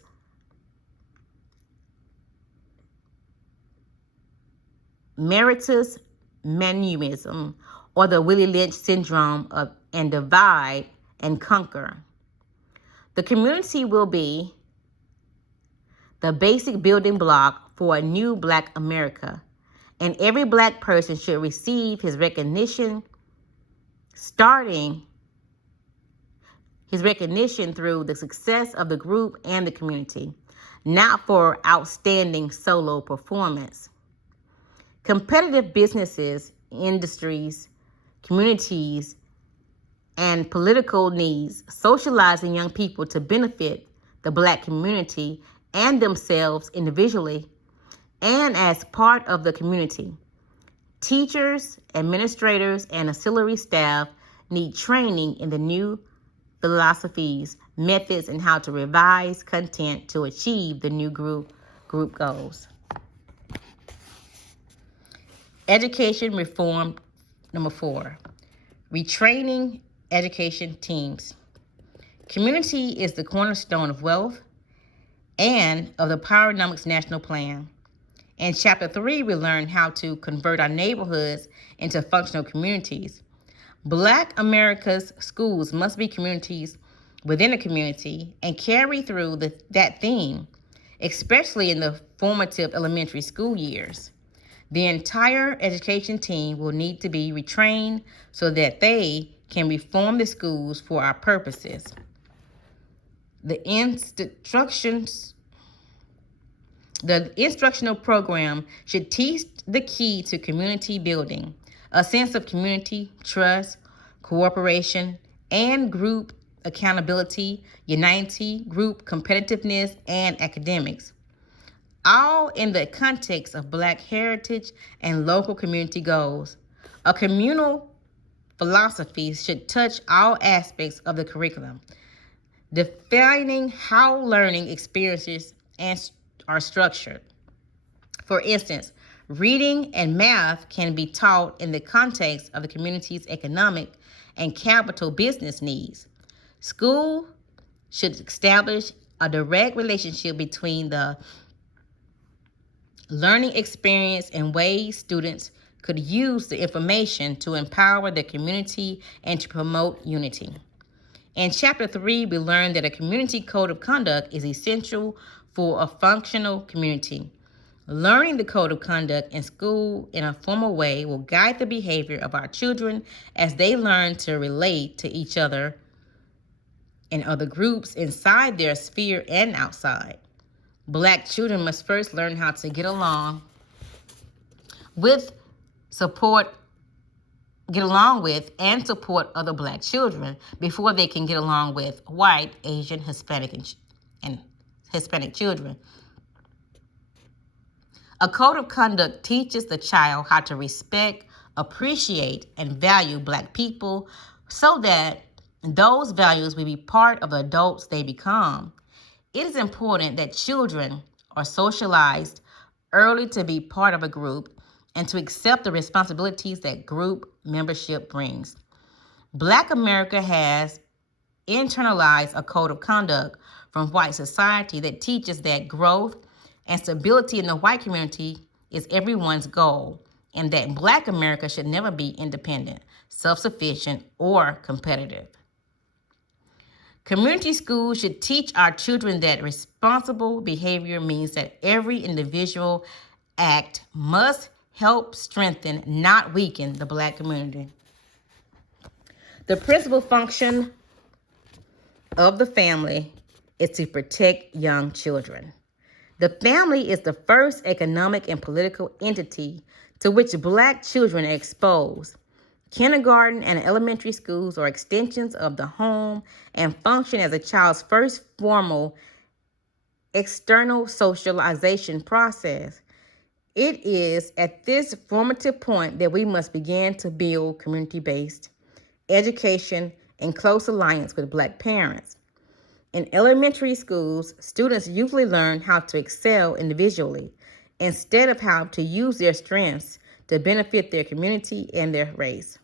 meritus manuism, or the Willie Lynch syndrome and divide and conquer. The community will be the basic building block for a new Black America, and every Black person should receive his recognition through the success of the group and the community, not for outstanding solo performance. Competitive businesses, industries, communities, and political needs, socializing young people to benefit the Black community and themselves individually and as part of the community. Teachers, administrators, and auxiliary staff need training in the new philosophies, methods, and how to revise content to achieve the new group goals. Education reform number 4, retraining education teams. Community is the cornerstone of wealth and of the PowerNomics National Plan. In Chapter 3, we learn how to convert our neighborhoods into functional communities. Black America's schools must be communities within a community and carry through that theme, especially in the formative elementary school years. The entire education team will need to be retrained so that they can reform the schools for our purposes. The instructional program should teach the key to community building, a sense of community, trust, cooperation, and group accountability, unity, group competitiveness, and academics, all in the context of Black heritage and local community goals. A communal philosophy should touch all aspects of the curriculum, defining how learning experiences are structured. For instance, reading and math can be taught in the context of the community's economic and capital business needs. School should establish a direct relationship between the learning experience and ways students could use the information to empower the community and to promote unity. In Chapter 3, we learned that a community code of conduct is essential for a functional community. Learning the code of conduct in school in a formal way will guide the behavior of our children as they learn to relate to each other and other groups inside their sphere and outside. Black children must first learn how to get along with and support other Black children before they can get along with white, Asian, Hispanic, and Hispanic children. A code of conduct teaches the child how to respect, appreciate, and value Black people so that those values will be part of the adults they become. It is important that children are socialized early to be part of a group and to accept the responsibilities that group membership brings. Black America has internalized a code of conduct from white society that teaches that growth and stability in the white community is everyone's goal, and that Black America should never be independent, self-sufficient, or competitive. Community schools should teach our children that responsible behavior means that every individual act must help strengthen, not weaken, the Black community. The principal function of the family is to protect young children. The family is the first economic and political entity to which Black children are exposed. Kindergarten and elementary schools are extensions of the home and function as a child's first formal external socialization process. It is at this formative point that we must begin to build community-based education in close alliance with Black parents. In elementary schools, students usually learn how to excel individually instead of how to use their strengths to benefit their community and their race.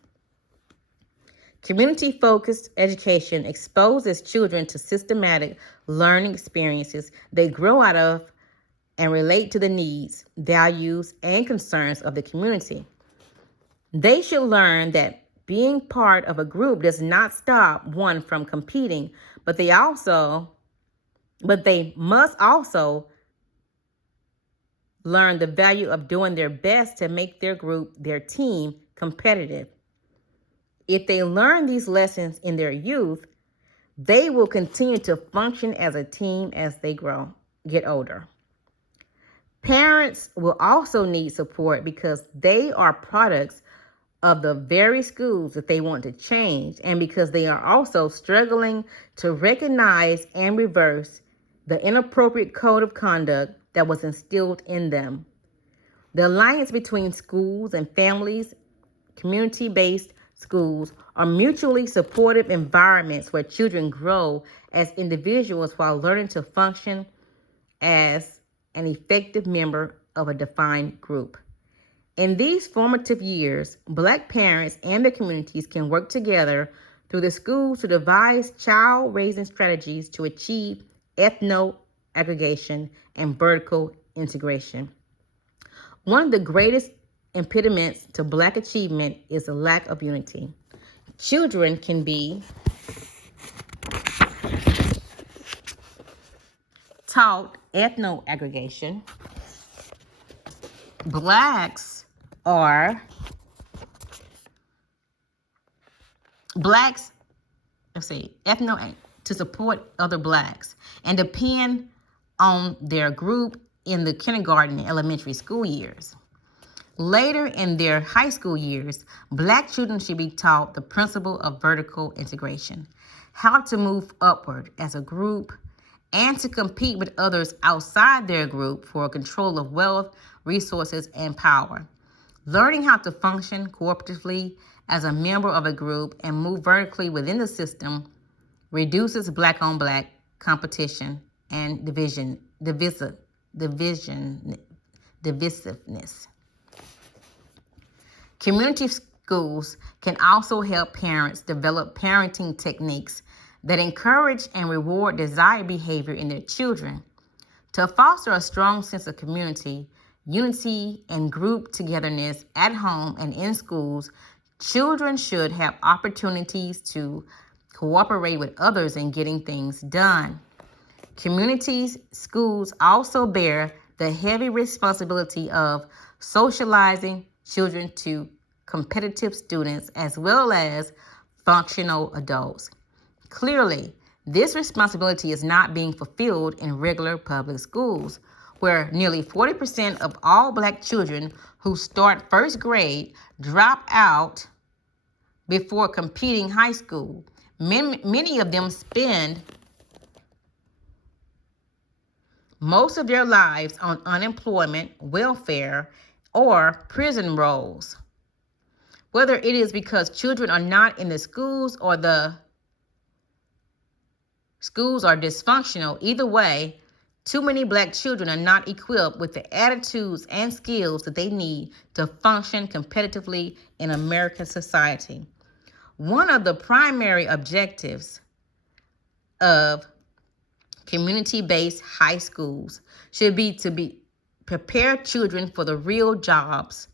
Community-focused education exposes children to systematic learning experiences they grow out of and relate to the needs, values, and concerns of the community. They should learn that being part of a group does not stop one from competing, but they must also learn the value of doing their best to make their group, their team, competitive. If they learn these lessons in their youth, they will continue to function as a team as they get older. Parents will also need support because they are products of the very schools that they want to change, and because they are also struggling to recognize and reverse the inappropriate code of conduct that was instilled in them. The alliance between schools and families, community-based schools, are mutually supportive environments where children grow as individuals while learning to function as an effective member of a defined group. In these formative years, Black parents and their communities can work together through the schools to devise child-raising strategies to achieve ethno-aggregation and vertical integration. One of the greatest impediments to Black achievement is the lack of unity. Children can be taught ethno-aggregation. Blacks to support other Blacks and depend on their group in the kindergarten and elementary school years. Later in their high school years, Black children should be taught the principle of vertical integration, how to move upward as a group, and to compete with others outside their group for control of wealth, resources, and power. Learning how to function cooperatively as a member of a group and move vertically within the system reduces Black-on-Black competition and divisiveness. Community schools can also help parents develop parenting techniques that encourage and reward desired behavior in their children. To foster a strong sense of community, unity, and group togetherness at home and in schools, children should have opportunities to cooperate with others in getting things done. Communities, schools also bear the heavy responsibility of socializing children to competitive students as well as functional adults. Clearly, this responsibility is not being fulfilled in regular public schools, where nearly 40% of all Black children who start first grade drop out before completing high school. Many of them spend most of their lives on unemployment, welfare, or prison rolls. Whether it is because children are not in the schools or the schools are dysfunctional, either way, too many Black children are not equipped with the attitudes and skills that they need to function competitively in American society. One of the primary objectives of community-based high schools should be prepare children for the real jobs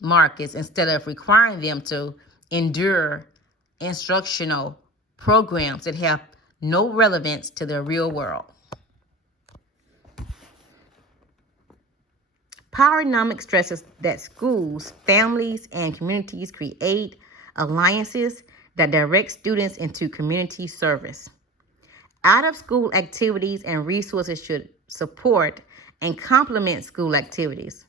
markets instead of requiring them to endure instructional programs that have no relevance to their real world. PowerNomics stresses that schools, families, and communities create alliances that direct students into community service. Out-of-school activities and resources should support and complement school activities.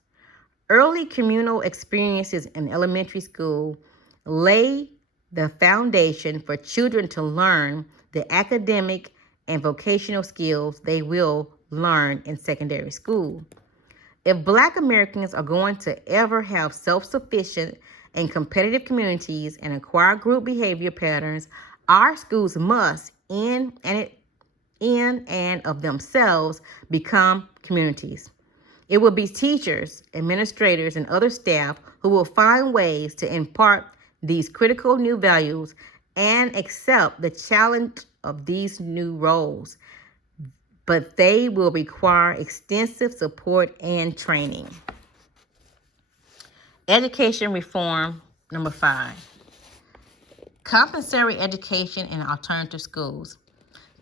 Early communal experiences in elementary school lay the foundation for children to learn the academic and vocational skills they will learn in secondary school. If Black Americans are going to ever have self-sufficient and competitive communities and acquire group behavior patterns, our schools must, in and of themselves, become communities. It will be teachers, administrators, and other staff who will find ways to impart these critical new values and accept the challenge of these new roles. But they will require extensive support and training. Education reform, number 5. Compensatory education in alternative schools.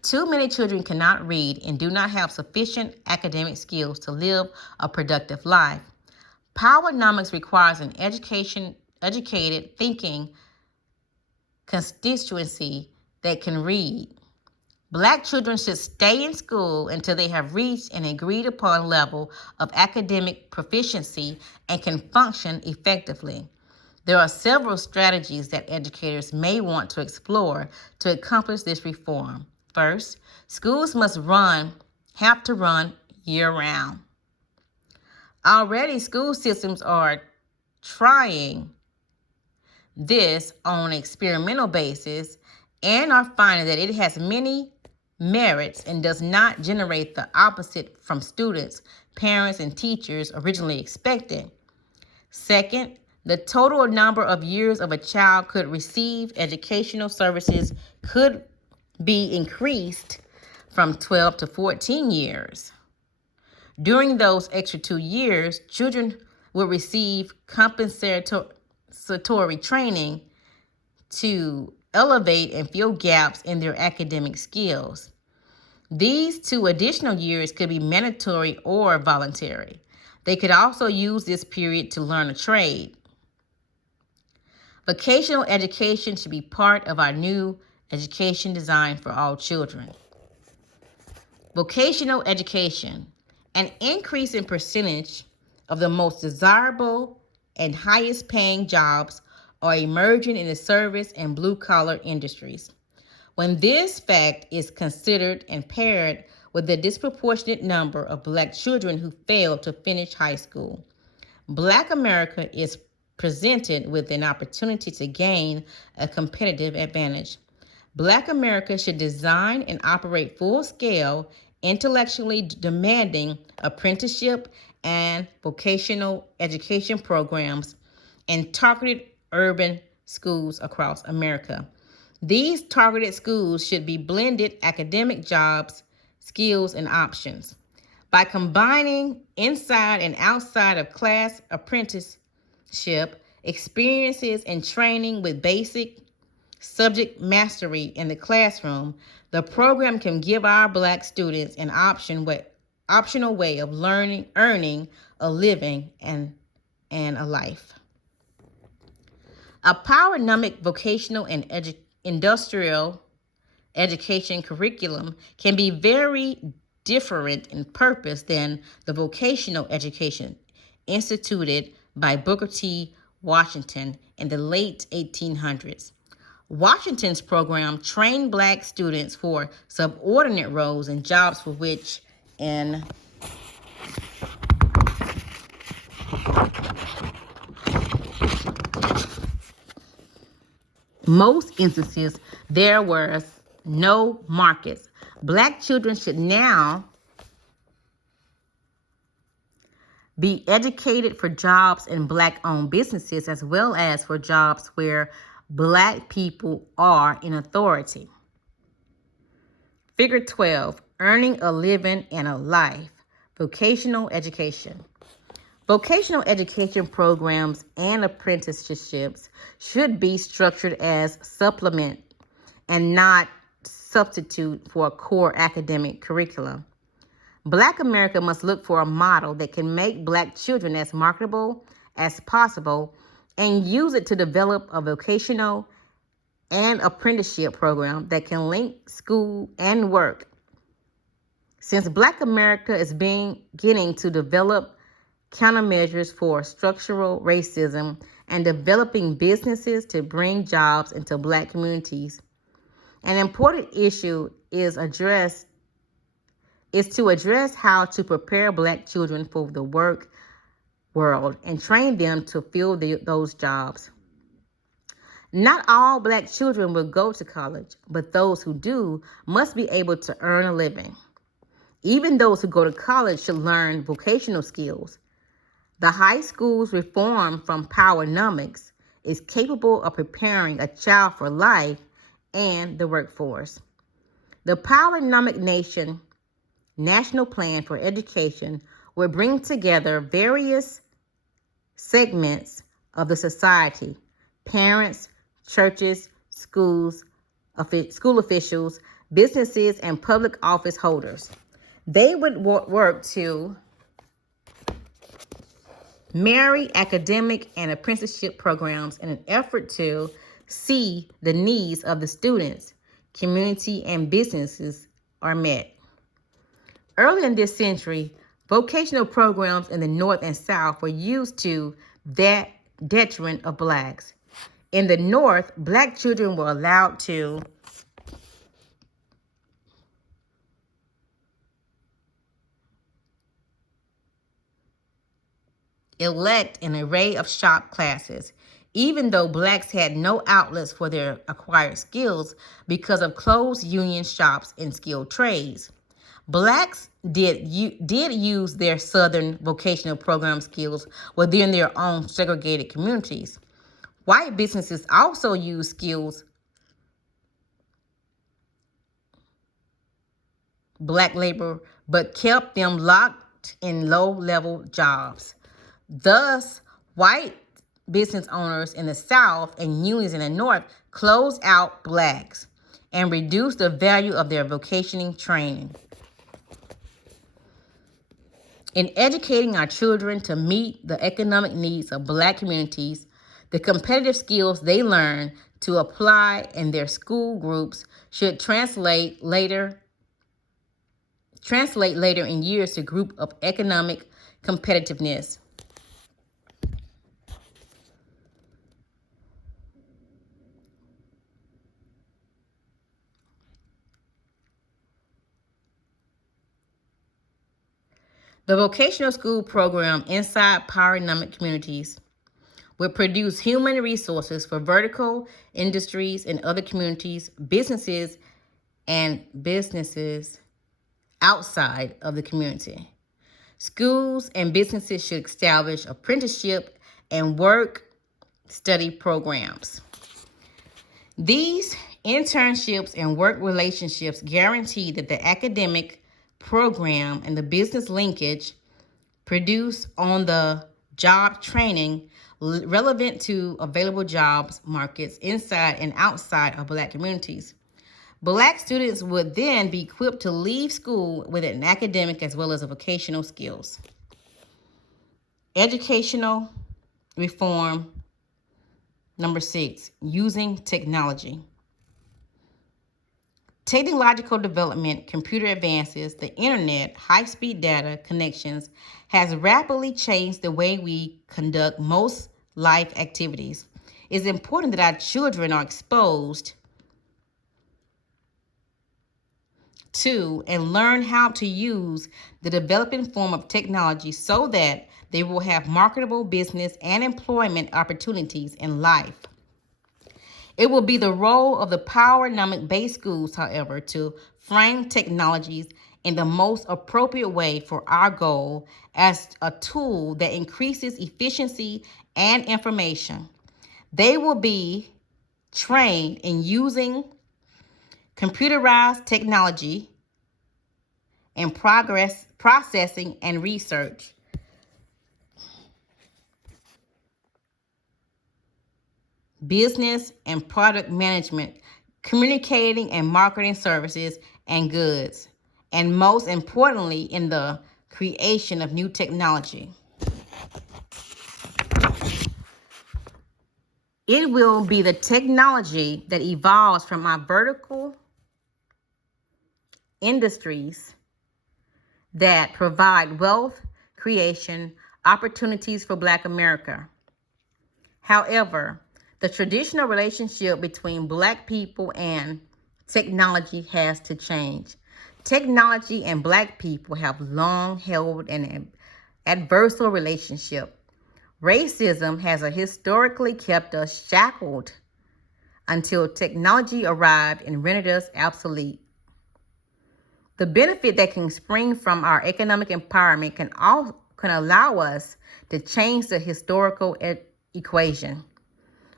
Too many children cannot read and do not have sufficient academic skills to live a productive life. PowerNomics requires an educated, thinking constituency that can read. Black children should stay in school until they have reached an agreed upon level of academic proficiency and can function effectively. There are several strategies that educators may want to explore to accomplish this reform. First, schools must have to run year-round. Already, school systems are trying this on an experimental basis and are finding that it has many merits and does not generate the opposite from students, parents, and teachers originally expected. Second, the total number of years of a child could receive educational services could be increased from 12 to 14 years. During those extra 2 years, children will receive compensatory training to elevate and fill gaps in their academic skills. These 2 additional years could be mandatory or voluntary. They could also use this period to learn a trade. Vocational education should be part of our new education design for all children. Vocational education. An increase in percentage of the most desirable and highest paying jobs are emerging in the service and blue-collar industries. When this fact is considered and paired with the disproportionate number of Black children who fail to finish high school, Black America is presented with an opportunity to gain a competitive advantage. Black America should design and operate full-scale, intellectually demanding apprenticeship and vocational education programs in targeted urban schools across America. These targeted schools should be blended academic jobs, skills, and options. By combining inside and outside of class apprenticeship experiences and training with basic subject mastery in the classroom, the program can give our Black students an optional way of learning, earning a living, and a life. A Powernomic vocational and industrial education curriculum can be very different in purpose than the vocational education instituted by Booker T. Washington in the late 1800s. Washington's program trained Black students for subordinate roles and jobs for which, in most instances, there was no markets. Black children should now be educated for jobs in Black-owned businesses as well as for jobs where Black people are in authority. Figure 12, earning a living and a life. Vocational education. Vocational education programs and apprenticeships should be structured as supplement and not substitute for a core academic curriculum. Black America must look for a model that can make Black children as marketable as possible and use it to develop a vocational and apprenticeship program that can link school and work. Since Black America is beginning to develop countermeasures for structural racism and developing businesses to bring jobs into Black communities, an important issue is to address how to prepare Black children for the work world and train them to fill those jobs. Not all Black children will go to college, but those who do must be able to earn a living. Even those who go to college should learn vocational skills. The high school's reform from PowerNomics is capable of preparing a child for life and the workforce. The Powernomic National Plan for Education will bring together various segments of the society: parents, churches, schools, school officials, businesses, and public office holders. They would work to marry academic and apprenticeship programs in an effort to see the needs of the students, community, and businesses are met. Early in this century, vocational programs in the North and South were used to the detriment of Blacks. In the North, Black children were allowed to elect an array of shop classes, even though Blacks had no outlets for their acquired skills because of closed union shops and skilled trades. Blacks did use their Southern vocational program skills within their own segregated communities. White businesses also used skills Black labor, but kept them locked in low-level jobs. Thus, white business owners in the South and unions in the North closed out Blacks and reduced the value of their vocational training. In educating our children to meet the economic needs of Black communities, the competitive skills they learn to apply in their school groups should translate later in years to group of economic competitiveness. The vocational school program inside Powernomic communities will produce human resources for vertical industries and other communities, businesses outside of the community. Schools and businesses should establish apprenticeship and work-study programs. These internships and work relationships guarantee that the academic program and the business linkage produce on the job training relevant to available jobs markets inside and outside of Black communities. Black students would then be equipped to leave school with an academic as well as a vocational skills. Educational reform. Number 6, using technology. Technological development, computer advances, the internet, high-speed data connections has rapidly changed the way we conduct most life activities. It's important that our children are exposed to and learn how to use the developing form of technology so that they will have marketable business and employment opportunities in life. It will be the role of the Powernomic-based schools, however, to frame technologies in the most appropriate way for our goal as a tool that increases efficiency and information. They will be trained in using computerized technology and processing and research, business and product management, communicating and marketing services and goods, and most importantly, in the creation of new technology. It will be the technology that evolves from our vertical industries that provide wealth creation opportunities for Black America. However, the traditional relationship between Black people and technology has to change. Technology and Black people have long held an adversarial relationship. Racism has historically kept us shackled until technology arrived and rendered us obsolete. The benefit that can spring from our economic empowerment can allow us to change the historical equation.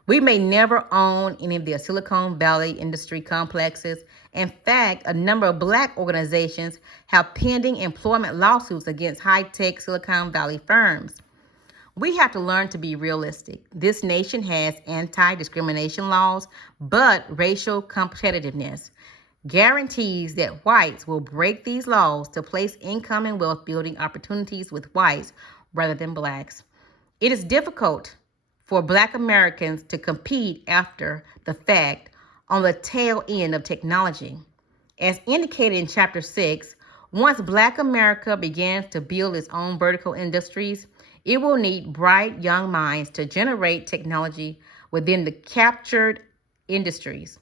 We may never own any of the Silicon Valley industry complexes. In fact, a number of Black organizations have pending employment lawsuits against high-tech Silicon Valley firms. We have to learn to be realistic. This nation has anti-discrimination laws, but racial competitiveness guarantees that whites will break these laws to place income and wealth building opportunities with whites rather than Blacks. It is difficult for Black Americans to compete after the fact on the tail end of technology. As indicated in Chapter 6, once Black America begins to build its own vertical industries, it will need bright young minds to generate technology within the captured industries.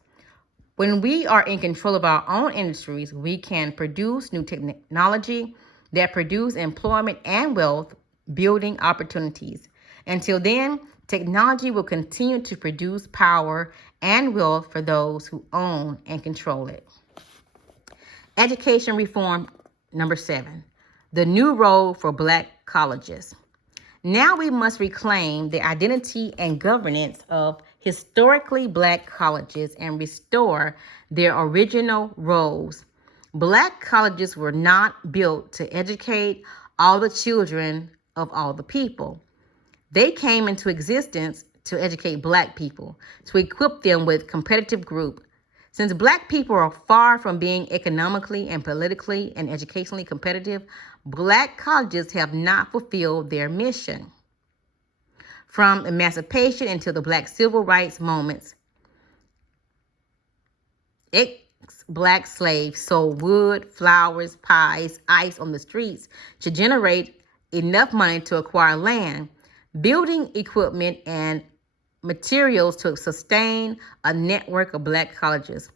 When we are in control of our own industries, we can produce new technology that produce employment and wealth building opportunities. Until then, technology will continue to produce power and wealth for those who own and control it. Education reform number 7, the new role for Black colleges. Now we must reclaim the identity and governance of historically Black colleges and restore their original roles. Black colleges were not built to educate all the children of all the people. They came into existence to educate Black people, to equip them with competitive group. Since Black people are far from being economically and politically and educationally competitive, Black colleges have not fulfilled their mission. From emancipation until the Black civil rights moments, ex-Black slaves sold wood, flowers, pies, ice on the streets to generate enough money to acquire land, building equipment, and materials to sustain a network of Black colleges.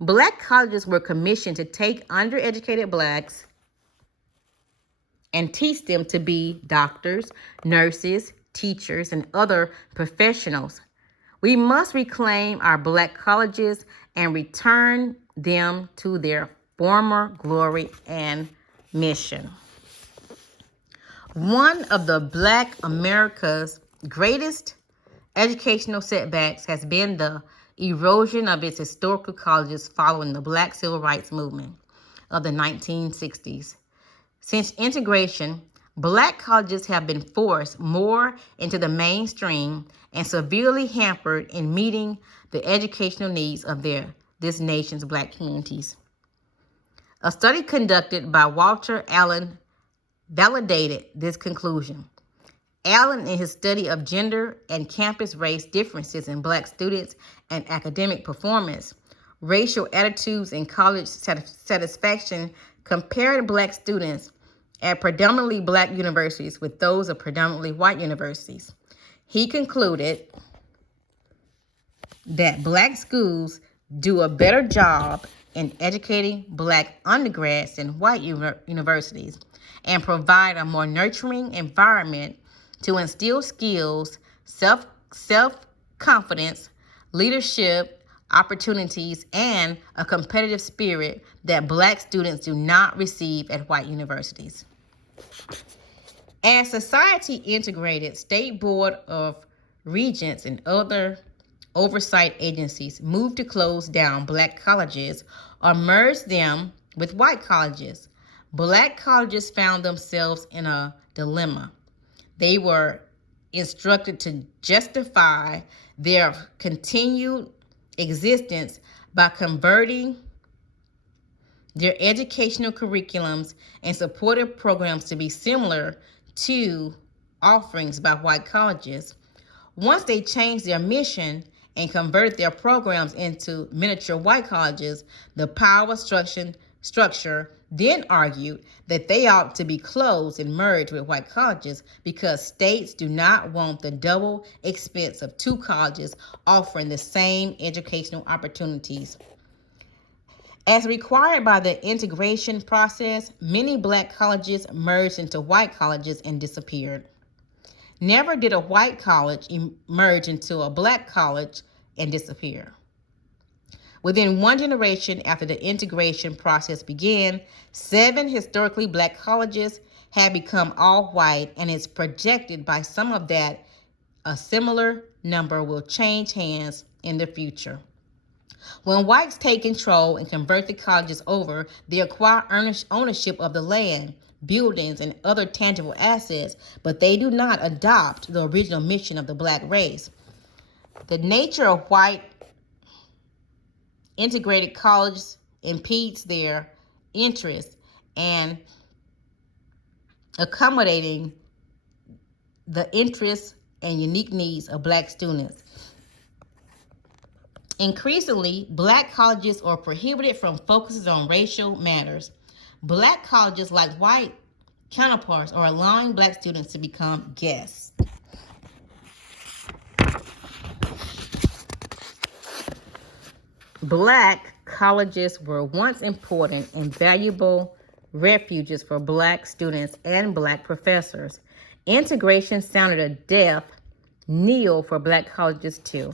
Black colleges were commissioned to take undereducated Blacks and teach them to be doctors, nurses, teachers, and other professionals. We must reclaim our Black colleges and return them to their former glory and mission. One of the Black America's greatest educational setbacks has been the erosion of its historical colleges following the Black Civil Rights Movement of the 1960s. Since integration, Black colleges have been forced more into the mainstream and severely hampered in meeting the educational needs of this nation's Black communities. A study conducted by Walter Allen validated this conclusion. Allen, in his study of gender and campus race differences in Black students and academic performance, racial attitudes and college satisfaction, compared Black students at predominantly Black universities with those of predominantly white universities. He concluded that Black schools do a better job in educating Black undergrads than white universities and provide a more nurturing environment to instill skills, self-confidence, leadership, opportunities, and a competitive spirit that Black students do not receive at white universities. As society integrated, State Board of Regents and other oversight agencies moved to close down Black colleges or merge them with white colleges. Black colleges found themselves in a dilemma. They were instructed to justify their continued existence by converting their educational curriculums and supportive programs to be similar to offerings by white colleges. Once they changed their mission and converted their programs into miniature white colleges, the power structure then argued that they ought to be closed and merged with white colleges because states do not want the double expense of two colleges offering the same educational opportunities. As required by the integration process, many black colleges merged into white colleges and disappeared. Never did a white college emerge into a black college and disappear. Within one generation after the integration process began, 7 historically black colleges had become all white, and it's projected by some of that a similar number will change hands in the future. When whites take control and convert the colleges over, they acquire ownership of the land, buildings, and other tangible assets, but they do not adopt the original mission of the black race. The nature of white integrated colleges impedes their interest and accommodating the interests and unique needs of black students. Increasingly, black colleges are prohibited from focusing on racial matters. Black colleges, like white counterparts, are allowing black students to become guests. Black colleges were once important and valuable refuges for black students and black professors. Integration sounded a death knell for black colleges too.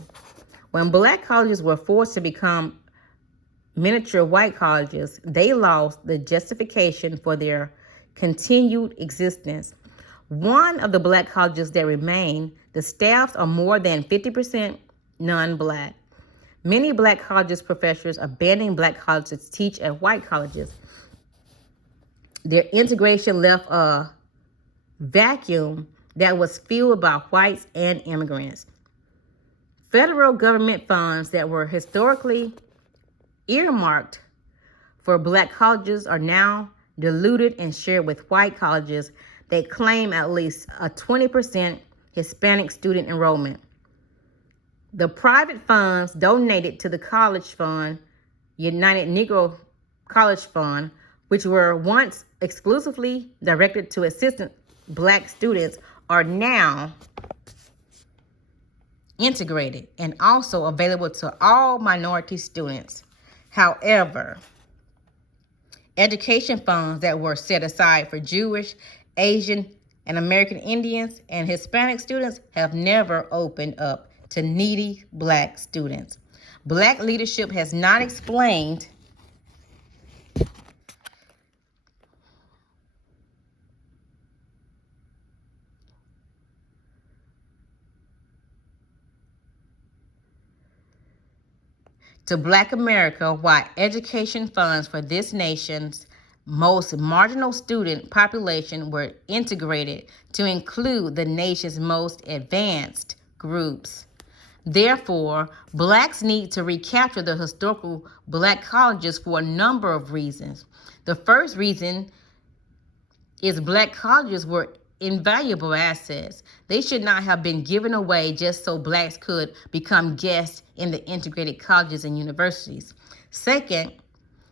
When black colleges were forced to become miniature white colleges, they lost the justification for their continued existence. One of the black colleges that remain, the staffs are more than 50% non-black. Many black colleges professors abandoning black colleges to teach at white colleges. Their integration left a vacuum that was filled by whites and immigrants. Federal government funds that were historically earmarked for black colleges are now diluted and shared with white colleges that claim at least a 20% Hispanic student enrollment. The private funds donated to the College Fund, United Negro College Fund, which were once exclusively directed to assistant black students, are now integrated and also available to all minority students. However, education funds that were set aside for Jewish, Asian, and American Indians and Hispanic students have never opened up to needy black students. Black leadership has not explained to Black America why education funds for this nation's most marginal student population were integrated to include the nation's most advanced groups. Therefore, blacks need to recapture the historical black colleges for a number of reasons. The first reason is black colleges were invaluable assets. They should not have been given away just so blacks could become guests in the integrated colleges and universities. Second,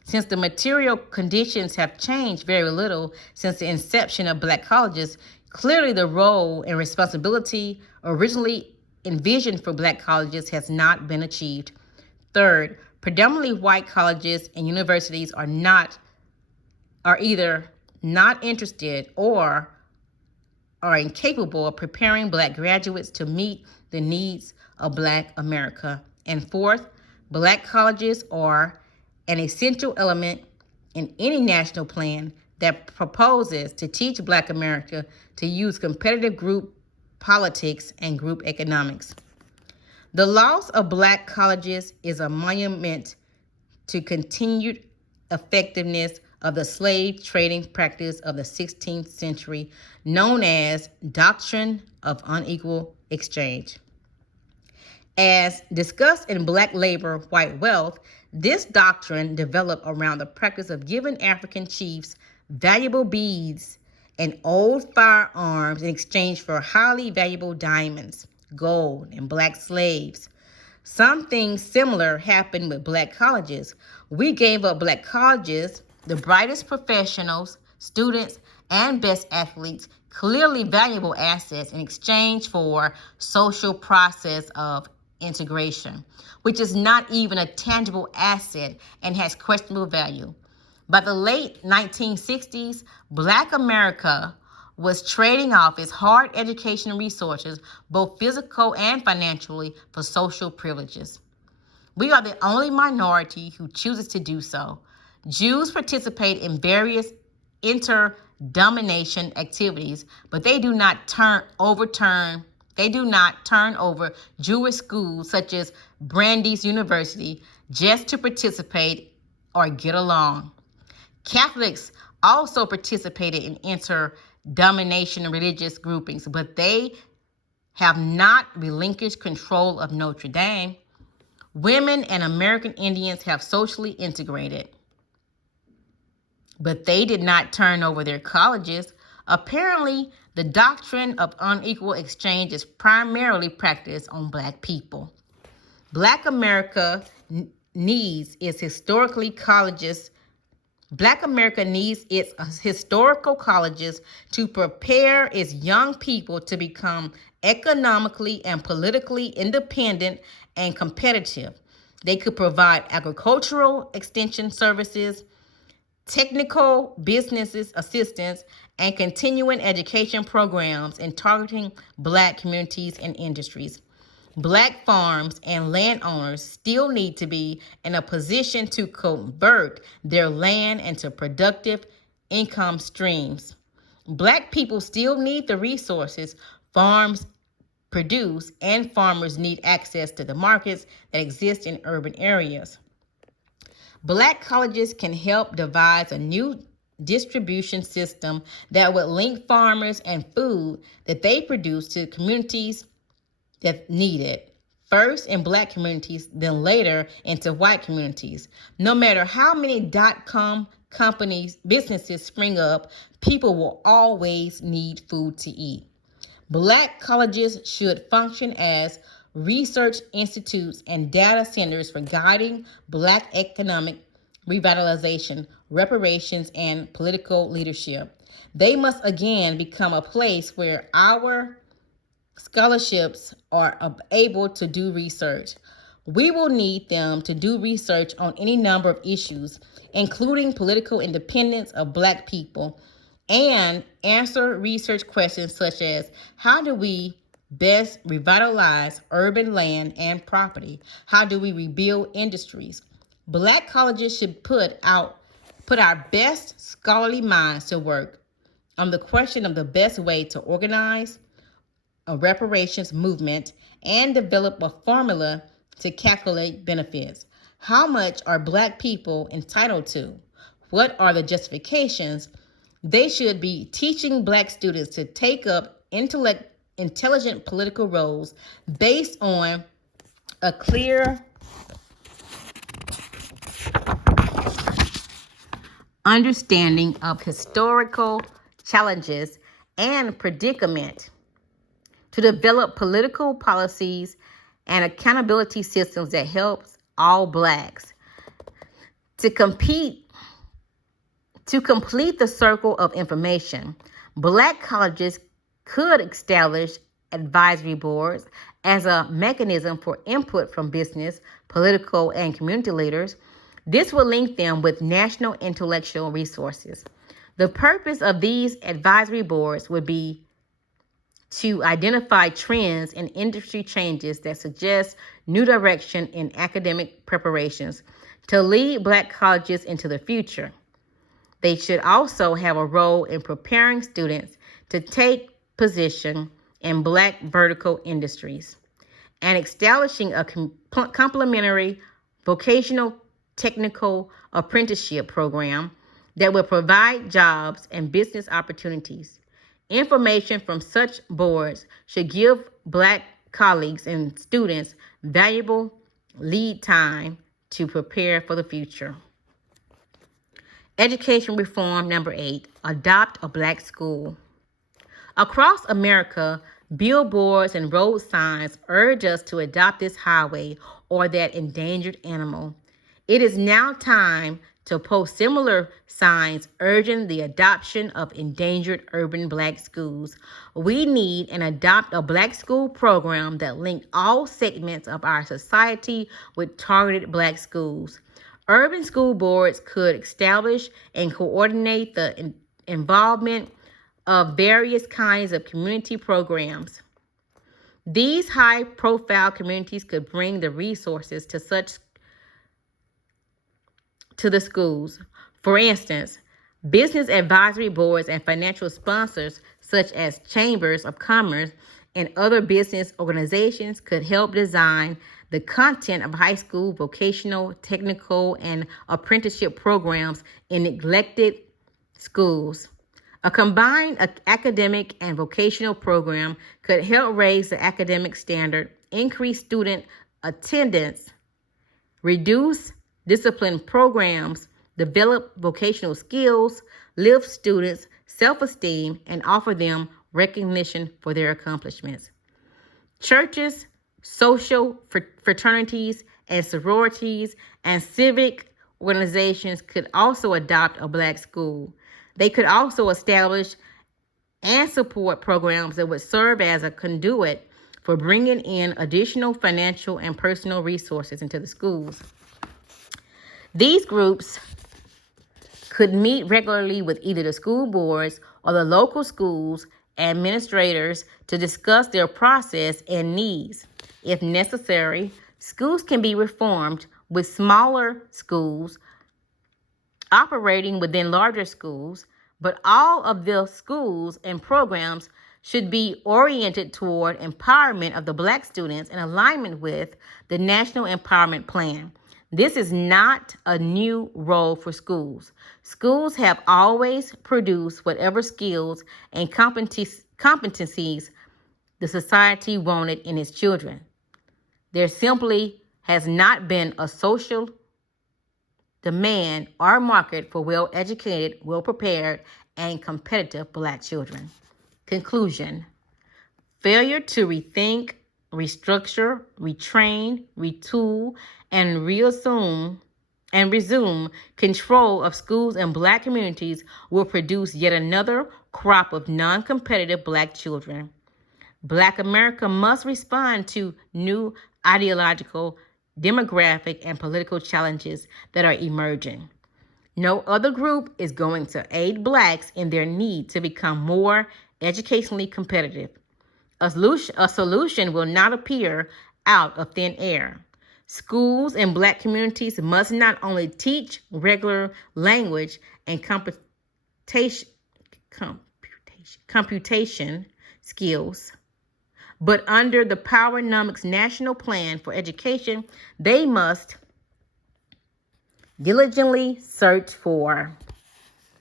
since the material conditions have changed very little since the inception of black colleges, clearly the role and responsibility originally envisioned for black colleges has not been achieved. Third, predominantly white colleges and universities are either not interested or are incapable of preparing black graduates to meet the needs of black America. And fourth, black colleges are an essential element in any national plan that proposes to teach black America to use competitive group politics and group economics. The loss of black colleges is a monument to continued effectiveness of the slave trading practice of the 16th century, known as Doctrine of Unequal Exchange. As discussed in Black Labor, White Wealth, this doctrine developed around the practice of giving African chiefs valuable beads and old firearms in exchange for highly valuable diamonds, gold, and black slaves. Something similar happened with black colleges. We gave up black colleges, the brightest professionals, students, and best athletes, clearly valuable assets in exchange for social process of integration, which is not even a tangible asset and has questionable value. By the late 1960s, Black America was trading off its hard educational resources, both physical and financially, for social privileges. We are the only minority who chooses to do so. Jews participate in various inter-domination activities, but they do not turn over Jewish schools such as Brandeis University just to participate or get along. Catholics also participated in inter-domination religious groupings, but they have not relinquished control of Notre Dame. Women and American Indians have socially integrated, but they did not turn over their colleges. Apparently, the doctrine of unequal exchange is primarily practiced on Black people. Black America needs its historical colleges to prepare its young people to become economically and politically independent and competitive. They could provide agricultural extension services, technical businesses assistance, and continuing education programs in targeting Black communities and industries. Black farms and landowners still need to be in a position to convert their land into productive income streams. Black people still need the resources farms produce, and farmers need access to the markets that exist in urban areas. Black colleges can help devise a new distribution system that would link farmers and food that they produce to communities that need it, first in Black communities, then later into white communities. No matter how many .com businesses spring up, people will always need food to eat. Black colleges should function as research institutes and data centers for guiding Black economic revitalization, reparations, and political leadership. They must again become a place where our scholarships are able to do research. We will need them to do research on any number of issues, including political independence of Black people, and answer research questions such as, how do we best revitalize urban land and property? How do we rebuild industries? Black colleges should put our best scholarly minds to work on the question of the best way to organize a reparations movement and develop a formula to calculate benefits. How much are Black people entitled to? What are the justifications? They should be teaching Black students to take up intelligent political roles based on a clear understanding of historical challenges and predicament, to develop political policies and accountability systems that helps all Blacks. To complete the circle of information, Black colleges could establish advisory boards as a mechanism for input from business, political, and community leaders. This will link them with national intellectual resources. The purpose of these advisory boards would be to identify trends and industry changes that suggest new direction in academic preparations to lead Black colleges into the future. They should also have a role in preparing students to take position in Black vertical industries and establishing a complementary vocational technical apprenticeship program that will provide jobs and business opportunities. Information from such boards should give Black colleagues and students valuable lead time to prepare for the future. Education reform number 8, adopt a Black school. Across America, billboards and road signs urge us to adopt this highway or that endangered animal. It is now time to post similar signs urging the adoption of endangered urban Black schools. We need and adopt a Black school program that links all segments of our society with targeted Black schools. Urban school boards could establish and coordinate the involvement of various kinds of community programs. These high-profile communities could bring the resources to the schools. For instance, business advisory boards and financial sponsors such as chambers of commerce and other business organizations could help design the content of high school vocational, technical, and apprenticeship programs in neglected schools. A combined academic and vocational program could help raise the academic standard, increase student attendance, reduce discipline programs, develop vocational skills, lift students' self-esteem, and offer them recognition for their accomplishments. Churches, social fraternities, and sororities, and civic organizations could also adopt a Black school. They could also establish and support programs that would serve as a conduit for bringing in additional financial and personal resources into the schools. These groups could meet regularly with either the school boards or the local schools administrators to discuss their process and needs. If necessary, schools can be reformed with smaller schools operating within larger schools, but all of the schools and programs should be oriented toward empowerment of the Black students in alignment with the National Empowerment Plan. This is not a new role for schools. Schools have always produced whatever skills and competencies the society wanted in its children. There simply has not been a social demand or market for well-educated, well-prepared, and competitive Black children. Conclusion: failure to rethink, restructure, retrain, retool, and resume control of schools and Black communities will produce yet another crop of non-competitive Black children. Black America must respond to new ideological, demographic, and political challenges that are emerging. No other group is going to aid Blacks in their need to become more educationally competitive. A solution will not appear out of thin air. Schools and Black communities must not only teach regular language and computation skills, but under the PowerNomics National Plan for Education, they must diligently search for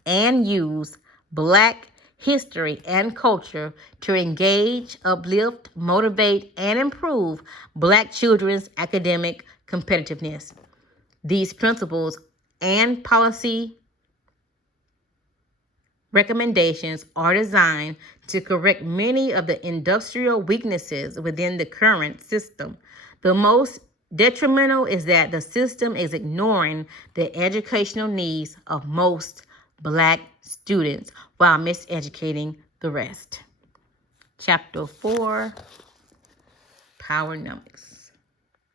and use Black history and culture to engage, uplift, motivate, and improve Black children's academic competitiveness. These principles and policy recommendations are designed to correct many of the industrial weaknesses within the current system. The most detrimental is that the system is ignoring the educational needs of most Black students while miseducating the rest. Chapter 4, PowerNomics.